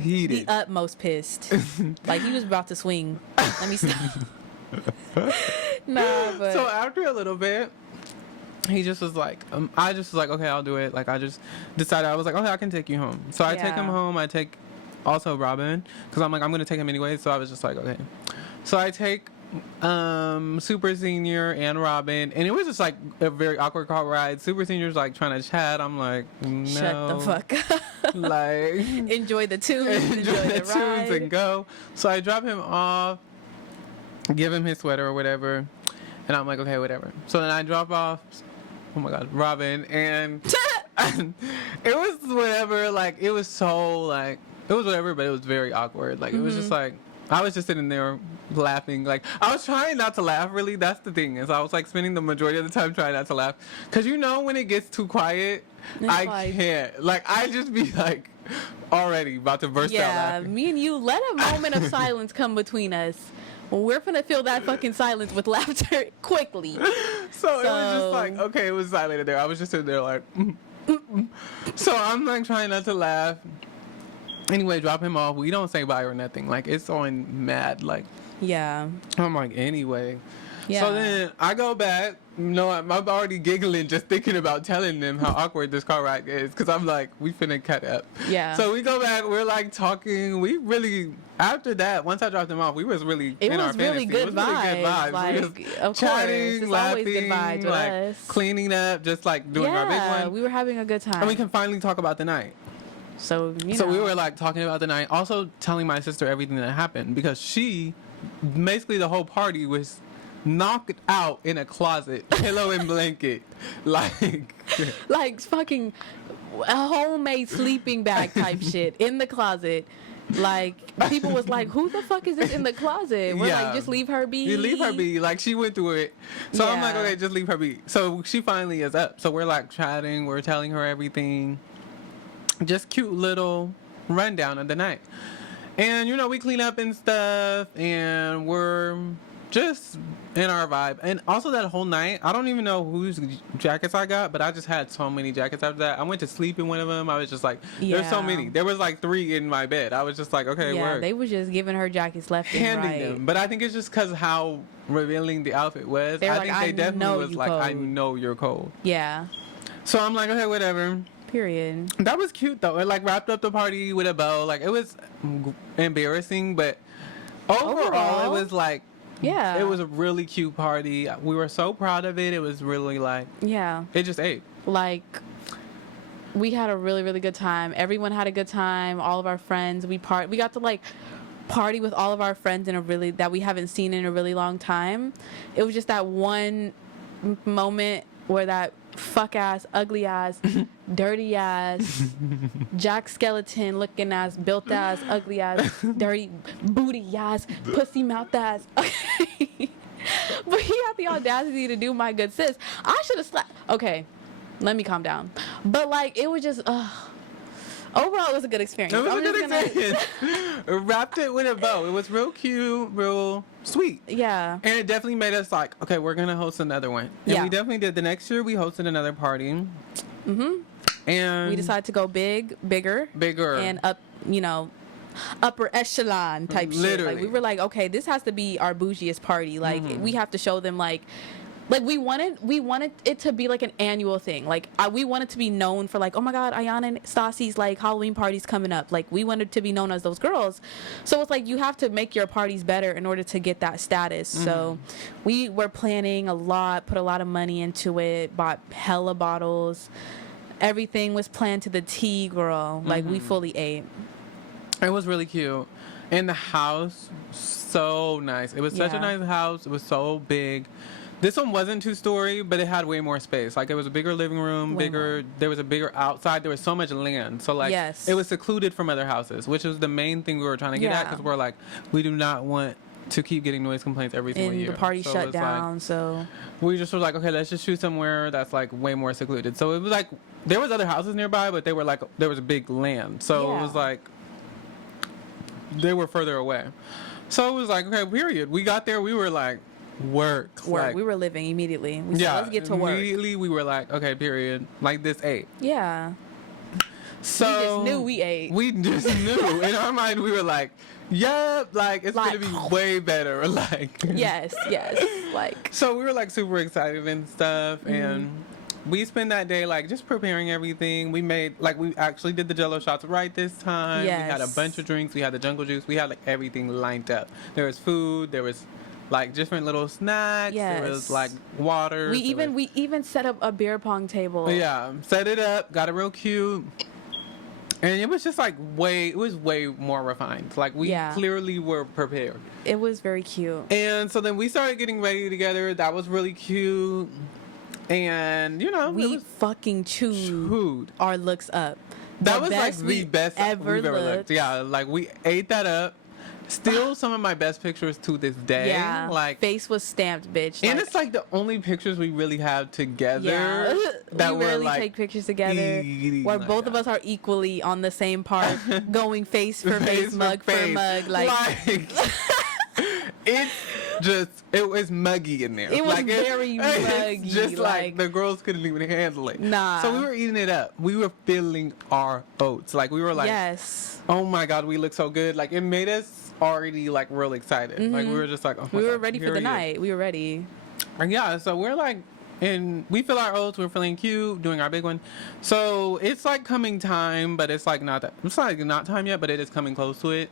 heated. The utmost pissed. Like, he was about to swing. Let me stop. Nah, but... So after a little bit, he just was like, I just was like, okay, I'll do it. Like, I just decided, I was like, okay, I can take you home. So I take him home. I take also Robin, because I'm like, I'm going to take him anyway. So I was just like, okay. So I take Super Senior and Robin, and it was just like a very awkward car ride. Super Senior's like trying to chat. I'm like, no. Shut the fuck up. Like, enjoy the tunes, enjoy the tunes ride. and go. So I drop him off, give him his sweater or whatever, and I'm like, okay, whatever. So then I drop off, oh my god, Robin, and it was whatever. Like, it was so like, it was whatever, but it was very awkward. Like, it was just like, I was just sitting there laughing. Like, I was trying not to laugh, really. That's the thing, is I was like spending the majority of the time trying not to laugh, because you know when it gets too quiet, I can't. Like, I just be like already about to burst out laughing. Yeah, me and you, let a moment of silence come between us. We're gonna fill that fucking silence with laughter quickly. So it was just like, okay, it was silent there. I was just sitting there like, So I'm like trying not to laugh. Anyway, drop him off. We don't say bye or nothing. Like, it's on mad. Like, yeah. I'm like, anyway. Yeah. So then I go back. No, I'm already giggling just thinking about telling them how awkward this car ride is, because I'm like, we finna cut up. Yeah. So we go back. We're like talking. We really, after that, once I dropped them off, we was really in our fantasy. Really good vibes. Really good vibes. Like, we was of chatting, course, it's laughing, always good vibes with like us. cleaning up, just like doing our big one. We were having a good time. And we can finally talk about the night. So, you know. So we were like talking about the night, also telling my sister everything that happened, because she, basically the whole party was knocked out in a closet, pillow and blanket, like fucking a homemade sleeping bag type shit in the closet. Like, people was like, who the fuck is this in the closet? We're like, just leave her be. You leave her be. Like, she went through it. So I'm like, okay, just leave her be. So she finally is up. So we're like chatting, we're telling her everything. Just cute little rundown of the night. And, you know, we clean up and stuff, and we're just in our vibe. And also that whole night, I don't even know whose jackets I got, but I just had so many jackets after that. I went to sleep in one of them. I was just like, there's so many. There was like 3 in my bed. I was just like, okay, work. They was just giving her jackets left and right. Handing them. But I think it's just because how revealing the outfit was. I think they definitely was like, cold. I know you're cold. Yeah. So I'm like, okay, whatever. Period. That was cute though. It like wrapped up the party with a bow. Like, it was embarrassing, but overall it was like, yeah, it was a really cute party. We were so proud of it. It was really like, yeah, it just ate. Like, we had a really, really good time. Everyone had a good time. All of our friends, we got to like party with all of our friends that we haven't seen in a really long time. It was just that one moment where that fuck ass, ugly ass, dirty ass, Jack Skeleton looking ass, built ass, ugly ass, dirty booty ass, pussy mouth ass. Okay. But he had the audacity to do my good sis. I should have slapped. Okay, let me calm down. But like, it was just, overall, it was a good experience. It was a good experience. Wrapped it with a bow. It was real cute, real sweet. Yeah. And it definitely made us like, okay, we're going to host another one. And we definitely did. The next year, we hosted another party. Mm-hmm. And we decided to go bigger. And up, upper echelon type shit. Like, we were like, okay, this has to be our bougiest party. Like, we have to show them like we wanted it to be like an annual thing. Like, we wanted to be known for like, oh my god, Ayana and Stasi's like Halloween parties coming up. Like, we wanted to be known as those girls. So it's like, you have to make your parties better in order to get that status. So we were planning a lot, put a lot of money into it, bought hella bottles. Everything was planned to the T, girl. Like, we fully ate. It was really cute. And the house, so nice. It was such a nice house. It was so big. This one wasn't 2-story, but it had way more space. Like, it was a bigger living room, there was a bigger outside. There was so much land. So, like, it was secluded from other houses, which was the main thing we were trying to get at, because we're like, we do not want to keep getting noise complaints every single year. And the party shut down, so... We just were like, okay, let's just shoot somewhere that's, like, way more secluded. So, it was like, there was other houses nearby, but they were, like, there was a big land. So, it was like, they were further away. So, it was like, okay, period. We got there, we were like... Work. Like, we were living immediately. We said, let's get to work. Immediately we were like, okay, period. Like, this ate. Yeah. So we just knew we ate. We just knew. In our mind, we were like, yep, like, it's gonna be way better. Like, yes, like. So we were like super excited and stuff, and we spent that day like just preparing everything. We made like we actually did the Jello shots right this time. Yes. We had a bunch of drinks. We had the jungle juice. We had like everything lined up. There was food. There was like different little snacks. Yes. There was like water. We even set up a beer pong table. Yeah, set it up. Got it real cute. And it was just like it was way more refined. Like we clearly were prepared. It was very cute. And so then we started getting ready together. That was really cute. And, you know, we fucking chewed our looks up. That was like the best we've ever looked. Yeah, like we ate that up. Still some of my best pictures to this day. Yeah, like face was stamped, bitch. And it's like the only pictures we really have together. Yeah. That we rarely like take pictures together where like both of us are equally on the same part, going face for face, mug for mug. Like it was muggy in there. It was like very muggy. Just like the girls couldn't even handle it. Nah. So we were eating it up. We were feeling our oats. Like we were like, yes. Oh my God, we look so good. Like it made us already like real excited. Like we were just like, oh my we were God, ready for the night. We were ready. And yeah, so we're like, and we feel our oats. We're feeling cute, doing our big one. So it's like coming time, but it's like not time yet, but it is coming close to it.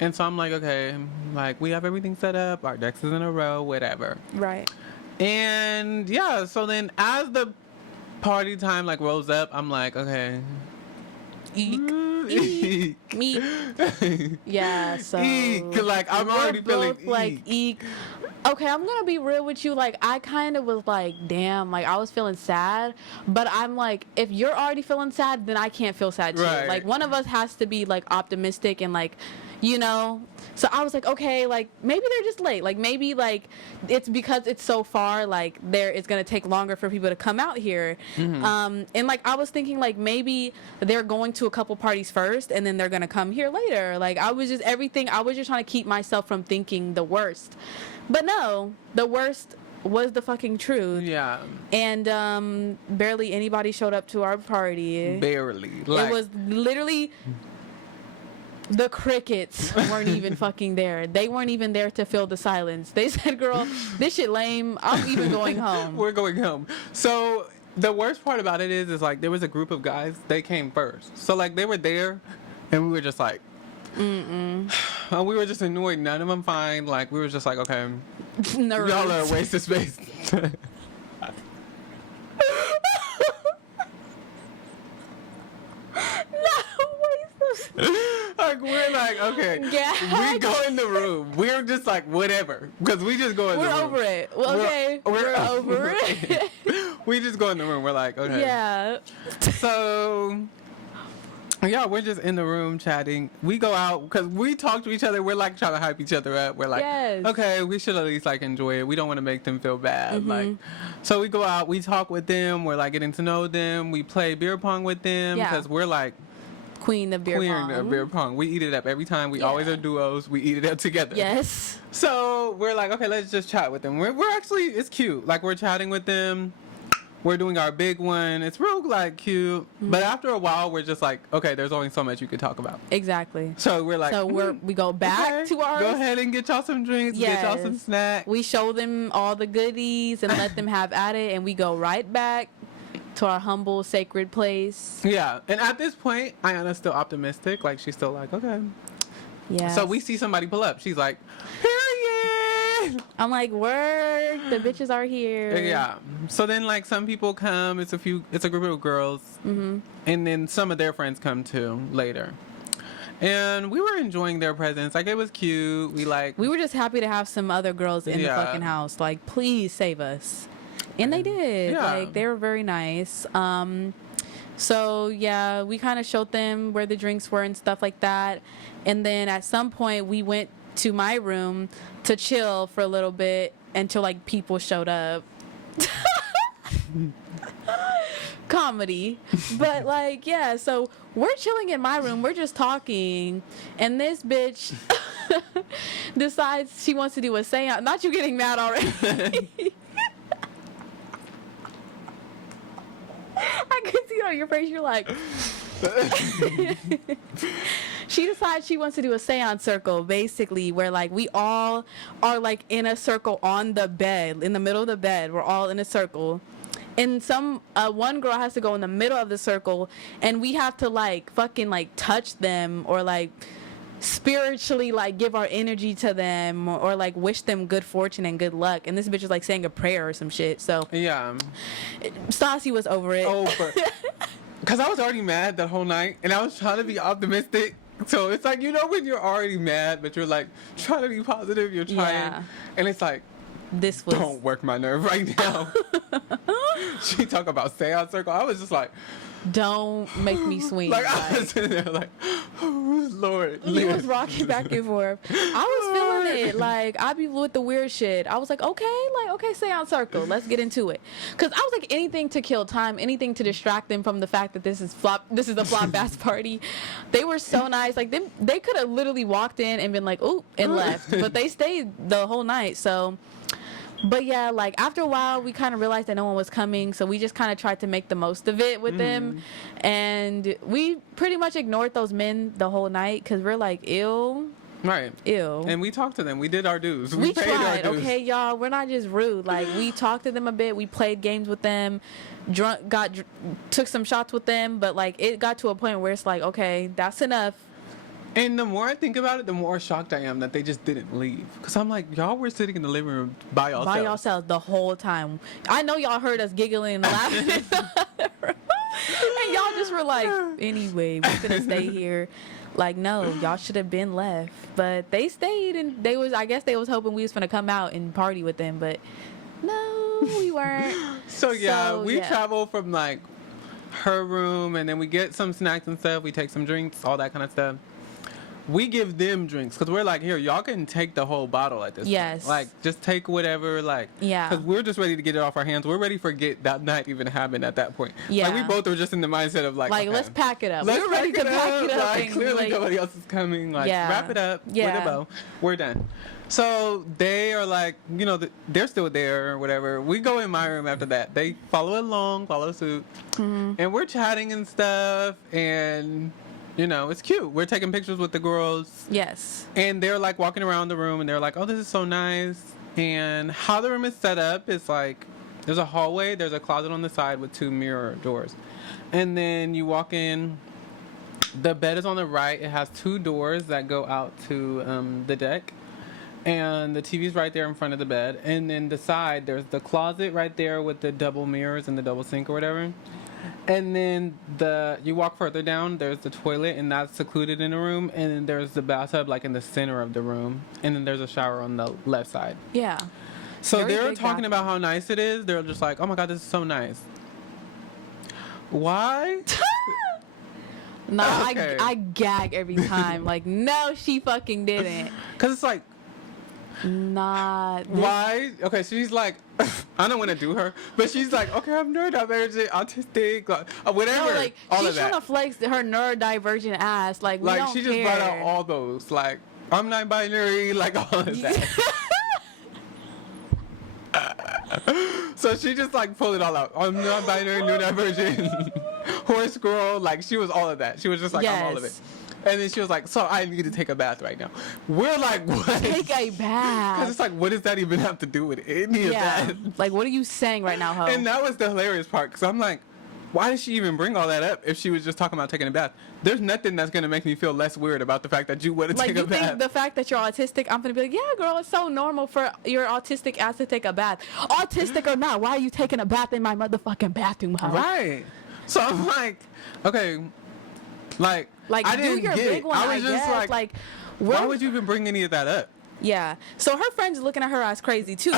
And so I'm like, okay, like we have everything set up, our decks is in a row, whatever. Right. And yeah, so then as the party time like rolls up, I'm like, okay. Eek. Meek. Yeah, so eek. Like I'm already feeling like eek. Okay, I'm gonna be real with you. Like I kind of was like, damn, like I was feeling sad, but I'm like, if you're already feeling sad, then I can't feel sad too. Right. Like one of us has to be like optimistic and like, you know. So I was like, okay, like maybe they're just late. Like maybe like it's because it's so far. Like it's gonna take longer for people to come out here. And like I was thinking like maybe they're going to a couple parties first and then they're gonna come here later. Like I was just trying to keep myself from thinking the worst. But no, the worst was the fucking truth. Yeah. And barely anybody showed up to our party. Barely. Like, it was literally the crickets weren't even fucking there. They weren't even there to fill the silence. They said, girl, this shit lame. I'm even going home. We're going home. So the worst part about it is like there was a group of guys, they came first. So like they were there and we were just like, and we were just annoyed. None of them fine. Like we were just like, okay, nerds. Y'all are a waste of space. Like we're like, okay, we go in the room. We're just like whatever, because we just go in the room. We're over it. Well, okay, we're over it. We just go in the room. We're like, okay. Yeah. So yeah, we're just in the room chatting. We go out because we talk to each other. We're like trying to hype each other up. We're like, okay, we should at least like enjoy it. We don't want to make them feel bad. Like, so we go out. We talk with them. We're like getting to know them. We play beer pong with them because we're like queen of beer pong. We eat it up every time. We always are duos. We eat it up together. Yes. So we're like, okay, let's just chat with them. We're actually, it's cute. Like we're chatting with them. We're doing our big one. It's real like cute. But after a while, we're just like, okay, there's only so much you could talk about. Exactly. So we're like, we go back to ours. Go ahead and get y'all some drinks. Get y'all some snacks. We show them all the goodies and let them have at it, and we go right back to our humble, sacred place. Yeah. And at this point, Ayana's still optimistic. Like she's still like, okay. Yeah. So we see somebody pull up. She's like, period. I'm like, word, the bitches are here. Yeah. So then like some people come. It's a group of girls. And then some of their friends come too later. And we were enjoying their presence. Like, it was cute. We were just happy to have some other girls in the fucking house. Like, please save us. And they did. Yeah. Like, they were very nice. So, yeah, we kind of showed them where the drinks were and stuff like that. And then at some point, we went to my room to chill for a little bit until, like, people showed up. Comedy. But, like, yeah, so we're chilling in my room. We're just talking. And this bitch decides she wants to do a seance. Not you getting mad already. I could see it on your face. You're like... She decides she wants to do a seance circle, basically, where, like, we all are, like, in a circle on the bed, in the middle of the bed. We're all in a circle. And one girl has to go in the middle of the circle, and we have to, like, fucking, like, touch them or, like, spiritually, like, give our energy to them or like, wish them good fortune and good luck. And this bitch is, like, saying a prayer or some shit. So, yeah. Stassi was over it. Because I was already mad that whole night, and I was trying to be optimistic. So it's like, you know, when you're already mad, but you're, like, trying to be positive, you're trying. And it's like, don't work my nerve right now. She talk about seance circle. I was just like, don't make me swing. Like, I was sitting there like, oh, Lord. He was rocking back and forth. I was feeling it. Like, I be with the weird shit. I was like, okay, seance circle. Let's get into it. Because I was like, anything to kill time, anything to distract them from the fact that this is the flop bass party. They were so nice. Like, they could have literally walked in and been like, ooh, and left. But they stayed the whole night. So... But yeah, like, after a while, we kind of realized that no one was coming, so we just kind of tried to make the most of it with them. And we pretty much ignored those men the whole night because we're like, ew. Right. Ew. And we talked to them. We did our dues. We tried, okay, y'all? We're not just rude. Like, we talked to them a bit. We played games with them, took some shots with them. But, like, it got to a point where it's like, okay, that's enough. And the more I think about it, the more shocked I am that they just didn't leave. Because I'm like, y'all were sitting in the living room by yourselves. By yourselves the whole time. I know y'all heard us giggling and laughing in the other room. And y'all just were like, anyway, we're going to stay here. Like, no, y'all should have been left. But they stayed, and I guess they was hoping we was going to come out and party with them. But no, we weren't. So we travel from, like, her room, and then we get some snacks and stuff. We take some drinks, all that kind of stuff. We give them drinks because we're like, here, y'all can take the whole bottle at this point. Like, just take whatever, like, because we're just ready to get it off our hands. We're ready to forget that night even happened at that point. Yeah. Like, we both were just in the mindset of, like, okay, let's pack it up. We're ready to pack it up. Like, clearly nobody else is coming. Like, wrap it up with a bow. We're done. So they are like, you know, they're still there or whatever. We go in my room after that. They follow suit. And we're chatting and stuff, and... You know, it's cute. We're taking pictures with the girls. Yes. And they're, like, walking around the room, and they're like, oh, this is so nice. And how the room is set up is, like, there's a hallway. There's a closet on the side with 2 mirror doors. And then you walk in. The bed is on the right. It has 2 doors that go out to the deck. And the TV's right there in front of the bed. And then the side, there's the closet right there with the double mirrors and the double sink or whatever. And then you walk further down, there's the toilet, and that's secluded in the room. And then there's the bathtub, like, in the center of the room. And then there's a shower on the left side. Yeah. So they're talking about how nice it is. They're just like, oh, my God, this is so nice. Why? No, I gag every time. Like, no, she fucking didn't. Because it's like... Why? Okay, she's like, I don't want to do her, but she's like, okay, I'm neurodivergent, autistic, whatever. No, like, she's trying to flex her neurodivergent ass. Like, we don't she just brought out all those. Like, I'm not binary, like, all of that. So she just, like, pulled it all out. I'm not binary, neurodivergent, horse girl. Like, she was all of that. She was just like, I'm all of it. And then she was like, so I need to take a bath right now. We're like, what? Take a bath. Because it's like, what does that even have to do with any of that? Like, what are you saying right now, ho? And that was the hilarious part. Because I'm like, why did she even bring all that up if she was just talking about taking a bath? There's nothing that's going to make me feel less weird about the fact that you want to take a bath. Like, you think the fact that you're autistic, I'm going to be like, yeah, girl, it's so normal for your autistic ass to take a bath. Autistic or not, why are you taking a bath in my motherfucking bathroom, ho? Right. So I'm like, okay... Like I do didn't your get big it. one, I was just guess. like why would you even bring any of that up? Yeah. So her friends looking at her eyes crazy too.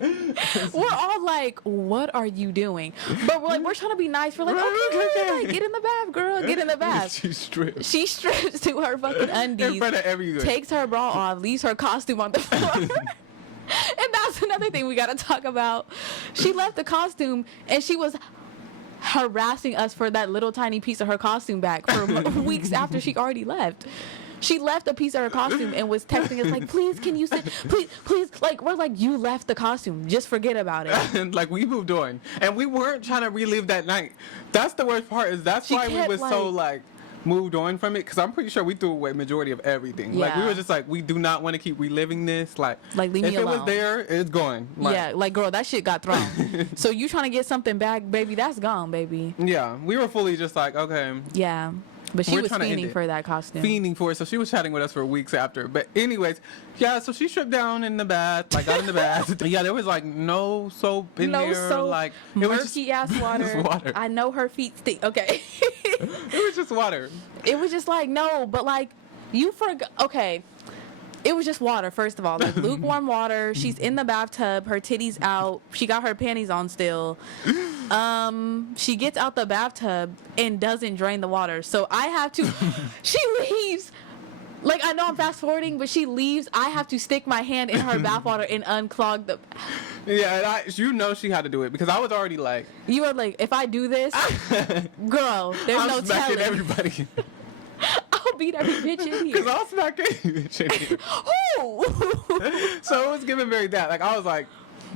We're all like, what are you doing? But we're trying to be nice. We're like, okay, like, get in the bath, girl. Get in the bath. She strips to her fucking undies. In front of everyone. Takes her bra off, leaves her costume on the floor. And that's another thing we got to talk about. She left the costume and she was harassing us for that little tiny piece of her costume back for weeks after she already left. She left a piece of her costume and was texting us like, please, can you send, please, like, we're like, you left the costume. Just forget about it. And like, we moved on. And we weren't trying to relive that night. That's the worst part is that's why we was so like, moved on from it. Because I'm pretty sure we threw away majority of everything. Yeah. Like, we were just like, we do not want to keep reliving this. Like leave me alone. If it was there, it's gone. Like, yeah, like, girl, that shit got thrown. So you trying to get something back, baby, that's gone, baby. Yeah, we were fully just like, okay. Yeah. But she was fiending for that costume. Fiending for it, so she was chatting with us for weeks after. But anyways, yeah, so she stripped down in the bath, like got in the bath. Yeah, there was like no soap in there. No soap, like murky ass water. Water. I know her feet stink. Okay. It was just water. It was just like, no, but like, you forgot. Okay. It was just water, first of all. Like, lukewarm water. She's in the bathtub. Her titties out. She got her panties on still. She gets out the bathtub and doesn't drain the water. So I have to... She leaves. Like, I know I'm fast forwarding, but she leaves. I have to stick my hand in her bathwater and unclog the... Yeah, and you know she had to do it because I was already like... You were like, if I do this, girl, there's no telling. Everybody. I'll beat every bitch in here. Because I'll smack every bitch in here. So it was giving very that. Like, I was like,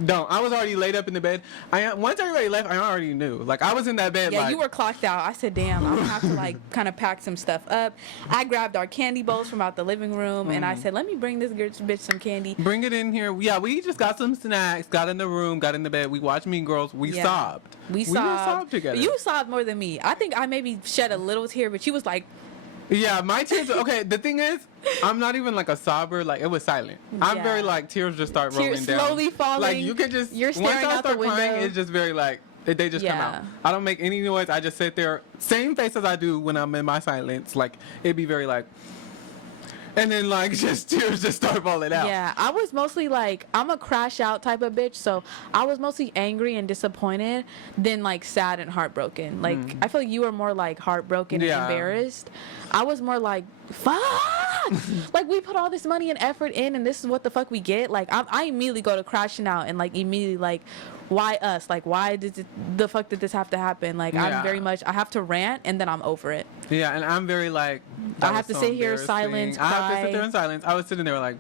don't. I was already laid up in the bed. Once everybody left, I already knew. Like, I was in that bed. Yeah, like, you were clocked out. I said, damn, I'm going to have to, like, kind of pack some stuff up. I grabbed our candy bowls from out the living room, and I said, let me bring this bitch some candy. Bring it in here. Yeah, we just got some snacks, got in the room, got in the bed. We watched Mean Girls. We sobbed. We sobbed together. You sobbed more than me. I think I maybe shed a little tear, but she was like... Yeah, my tears. Okay, the thing is, I'm not even like a sobber. Like, it was silent. I'm very like tears just start rolling down, slowly falling. Like, you can just you're staring once I out start the window. crying, it's just very like they just come out. I don't make any noise. I just sit there, same face as I do when I'm in my silence. Like, it'd be very like, and then like just tears just start falling out. Yeah, I was mostly like, I'm a crash out type of bitch, so I was mostly angry and disappointed than like sad and heartbroken. Like, I feel like you were more like heartbroken and embarrassed. I was more like, fuck! Like, we put all this money and effort in, and this is what the fuck we get. Like, I immediately go to crashing out and like immediately like, why us? Like, why did the fuck did this have to happen? Like, I'm very much, I have to rant and then I'm over it. Yeah, and I'm very like, I have to sit here in silence, cry. I have to sit there in silence. I was sitting there like,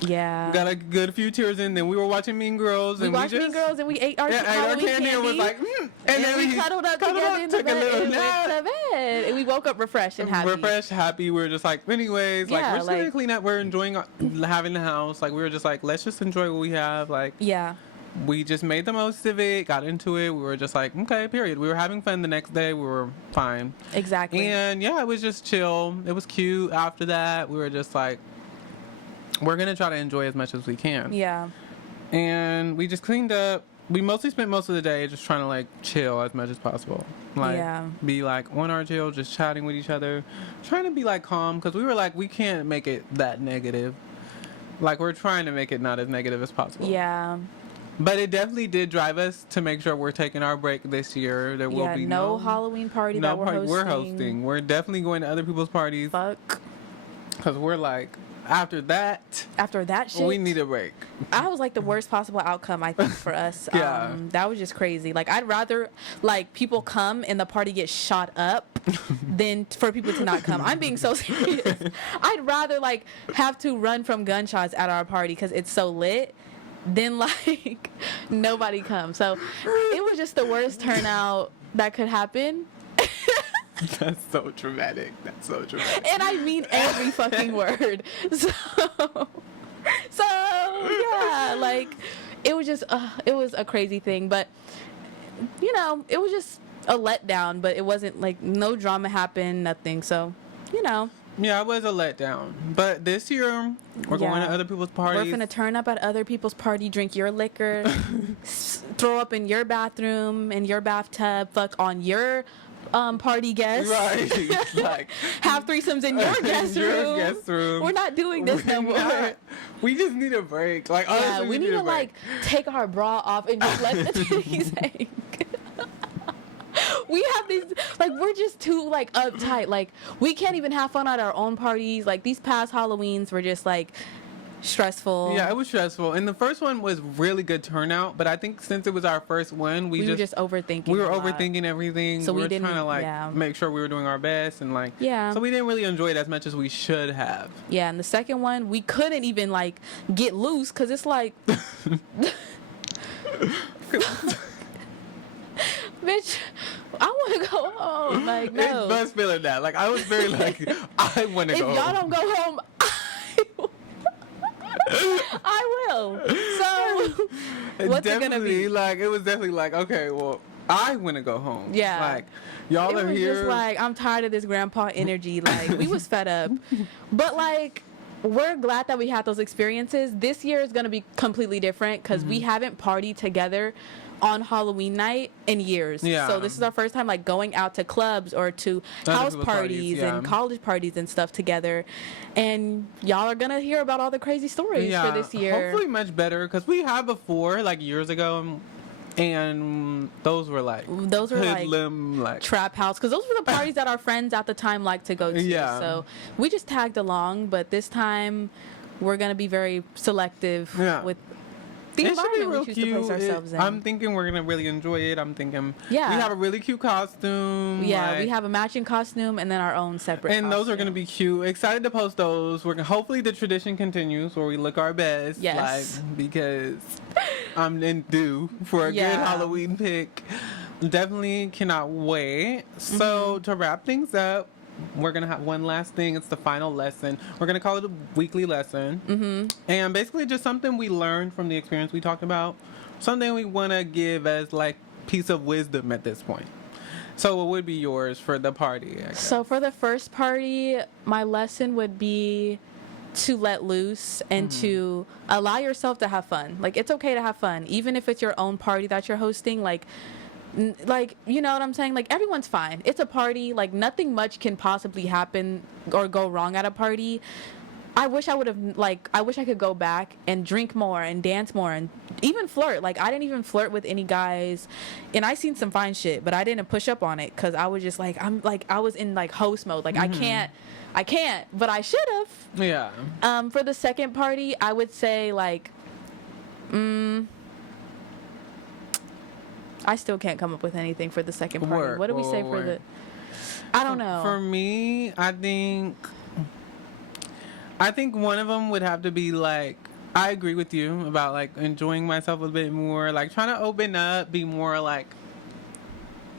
yeah, got a good few tears in. Then we were watching Mean Girls, and we watched Mean Girls, and we ate our candy and was like, and then we cuddled up together in the bed, and went to bed, and we woke up refreshed and happy. Refreshed, happy. We were just like, anyways, like, we're just gonna clean up. We're enjoying having the house. Like, we were just like, let's just enjoy what we have. Like, yeah. We just made the most of it, got into it. We were just like, okay, period. We were having fun the next day. We were fine. Exactly. And yeah, it was just chill. It was cute. After that, we were just like, we're going to try to enjoy as much as we can. Yeah. And we just cleaned up. We mostly spent most of the day just trying to like chill as much as possible. Like, be like on our chill, just chatting with each other, trying to be like calm, because we were like, we can't make it that negative. Like, we're trying to make it not as negative as possible. Yeah. But it definitely did drive us to make sure we're taking our break this year. There will be no Halloween party that we're hosting. We're definitely going to other people's parties. Fuck. Because we're like, after that shit, we need a break. I was like the worst possible outcome, I think, for us. Yeah. That was just crazy. Like, I'd rather like people come and the party get shot up than for people to not come. I'm being so serious. I'd rather like have to run from gunshots at our party because it's so lit, then like nobody comes. So it was just the worst turnout that could happen. That's so dramatic. And I mean every fucking word. So yeah, like it was just it was a crazy thing, but you know, it was just a letdown, but it wasn't like no drama happened, nothing. So, you know. Yeah, it was a letdown. But this year, we're going to other people's parties. We're going to turn up at other people's party, drink your liquor, throw up in your bathroom, in your bathtub, fuck on your party guests. Right. Like, have threesomes in your guest room. We're not doing this no more. We just need a break. Like, honestly, yeah, we need to like take our bra off and just let the titties hang. We have these, like, we're just too, like, uptight. Like, we can't even have fun at our own parties. Like, these past Halloweens were just, like, stressful. Yeah, it was stressful. And the first one was really good turnout. But I think since it was our first one, we were just overthinking. We were overthinking everything. So we were trying to, like, make sure we were doing our best. And, like, so we didn't really enjoy it as much as we should have. Yeah, and the second one, we couldn't even, like, get loose because it's like... Bitch, I want to go home. Like, no. It was feeling that. Like, I was very like, I want to go home. If y'all don't go home, I will. So, what's it gonna be? Like, it was definitely like, okay, well, I want to go home. Yeah. Like, y'all are here. Just like, I'm tired of this grandpa energy. Like, we was fed up. But, like, we're glad that we had those experiences. This year is going to be completely different because we haven't partied together on Halloween night in years. Yeah. So this is our first time like going out to clubs or to house parties and college parties and stuff together. And y'all are gonna hear about all the crazy stories for this year. Hopefully much better because we had before like years ago. And those were like hoodlum, like trap house, because those were the parties that our friends at the time liked to go to. Yeah. So we just tagged along, but this time we're gonna be very selective with the environment we choose to place ourselves in. I'm thinking we're gonna really enjoy it. I'm thinking we have a really cute costume. Yeah, we have a matching costume and then our own separate. And those are gonna be cute. Excited to post those. We're gonna hopefully the tradition continues where we look our best. Yes. Like, because I'm in due for a good Halloween pick. Definitely cannot wait. So to wrap things up, we're going to have one last thing. It's the final lesson. We're going to call it a weekly lesson. And basically just something we learned from the experience we talked about. Something we want to give as like piece of wisdom at this point. So what would be yours for the party? I guess? So for the first party, my lesson would be to let loose and to allow yourself to have fun. Like, it's okay to have fun. Even if it's your own party that you're hosting, like, you know what I'm saying? Like, everyone's fine. It's a party. Like, nothing much can possibly happen or go wrong at a party. I wish I could go back and drink more and dance more and even flirt. Like, I didn't even flirt with any guys. And I seen some fine shit, but I didn't push up on it because I was just like, I was in, like, host mode. Like, I can't, but I should have. Yeah. For the second party, I would say, like, I still can't come up with anything for the second party. What do we say for the... I don't know. For me, I think one of them would have to be, like, I agree with you about, like, enjoying myself a bit more. Like, trying to open up, be more, like,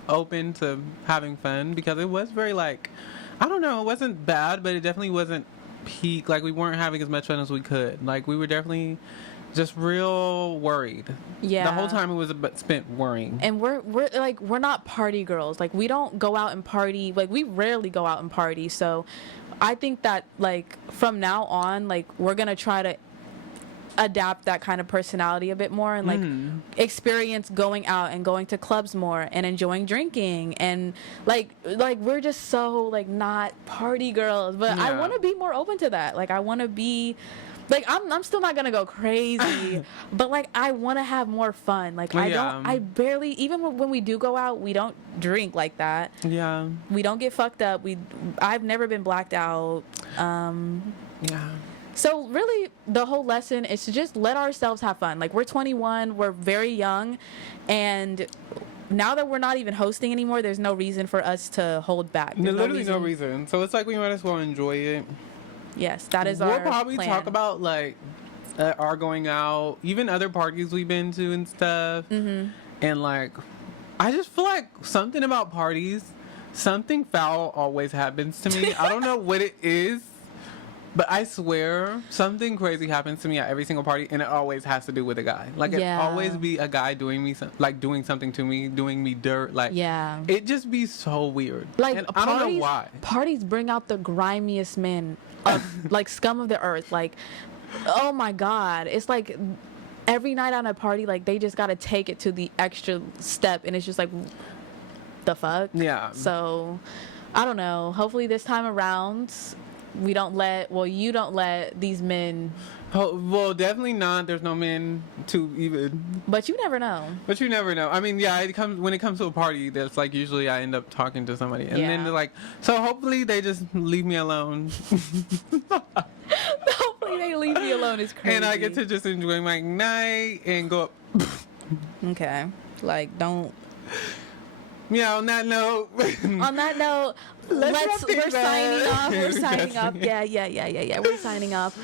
open to having fun. Because it was very, like... I don't know. It wasn't bad, but it definitely wasn't peak. Like, we weren't having as much fun as we could. Like, we were definitely just real worried. Yeah. The whole time it was spent worrying. And we're not party girls. Like, we don't go out and party. Like, we rarely go out and party. So I think that, like, from now on, like, we're going to try to adapt that kind of personality a bit more and like experience going out and going to clubs more and enjoying drinking and like we're just so like not party girls, but I want to be more open to that. Like, I want to be like, I'm still not gonna go crazy, but like I want to have more fun. Like, I barely, even when we do go out, we don't drink like that. Yeah, we don't get fucked up. I've never been blacked out. So really, the whole lesson is to just let ourselves have fun. Like, we're 21, we're very young, and now that we're not even hosting anymore, there's no reason for us to hold back. There's literally no reason. So it's like we might as well enjoy it. Yes, that is our plan. We'll probably talk about, like, our going out, even other parties we've been to and stuff. And, like, I just feel like something about parties, something foul always happens to me. I don't know what it is. But I swear, something crazy happens to me at every single party, and it always has to do with a guy. Like, it always be a guy doing something to me, doing me dirt. Like, it just be so weird. Like, and I don't know why. Parties bring out the grimiest men, like, scum of the earth. Like, oh my God. It's like every night on a party, like, they just got to take it to the extra step, and it's just like... the fuck? Yeah. So, I don't know. Hopefully this time around, you don't let these men. Well, definitely not. There's no men to even. But you never know. I mean, yeah, when it comes to a party, that's like usually I end up talking to somebody, and then they're like, so hopefully they just leave me alone. Hopefully they leave me alone is crazy. And I get to just enjoy my night and go up. Okay, like don't. Yeah. On that note. We're signing off. We're signing off. Yeah. We're signing off.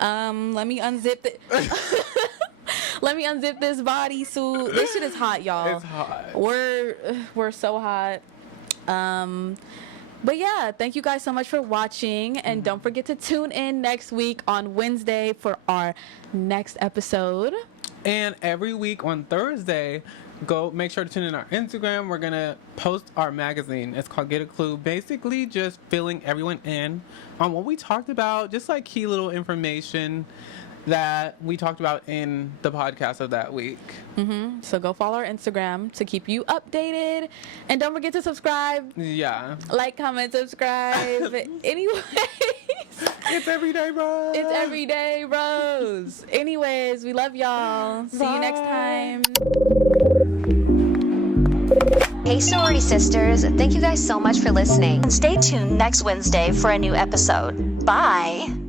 Let me unzip it. Let me unzip this bodysuit. This shit is hot, y'all. It's hot. We're so hot. But yeah, thank you guys so much for watching, and don't forget to tune in next week on Wednesday for our next episode. And every week on Thursday, make sure to tune in our Instagram. We're gonna post our magazine. It's called Get a Clue. Basically just filling everyone in on what we talked about, just like key little information that we talked about in the podcast of that week. So go follow our Instagram to keep you updated, and don't forget to subscribe. Yeah. Like, comment, subscribe. Anyways, it's everyday bros. It's everyday bros. Anyways, we love y'all. See you next time. Hey sorority sisters, thank you guys so much for listening. And stay tuned next Wednesday for a new episode. Bye.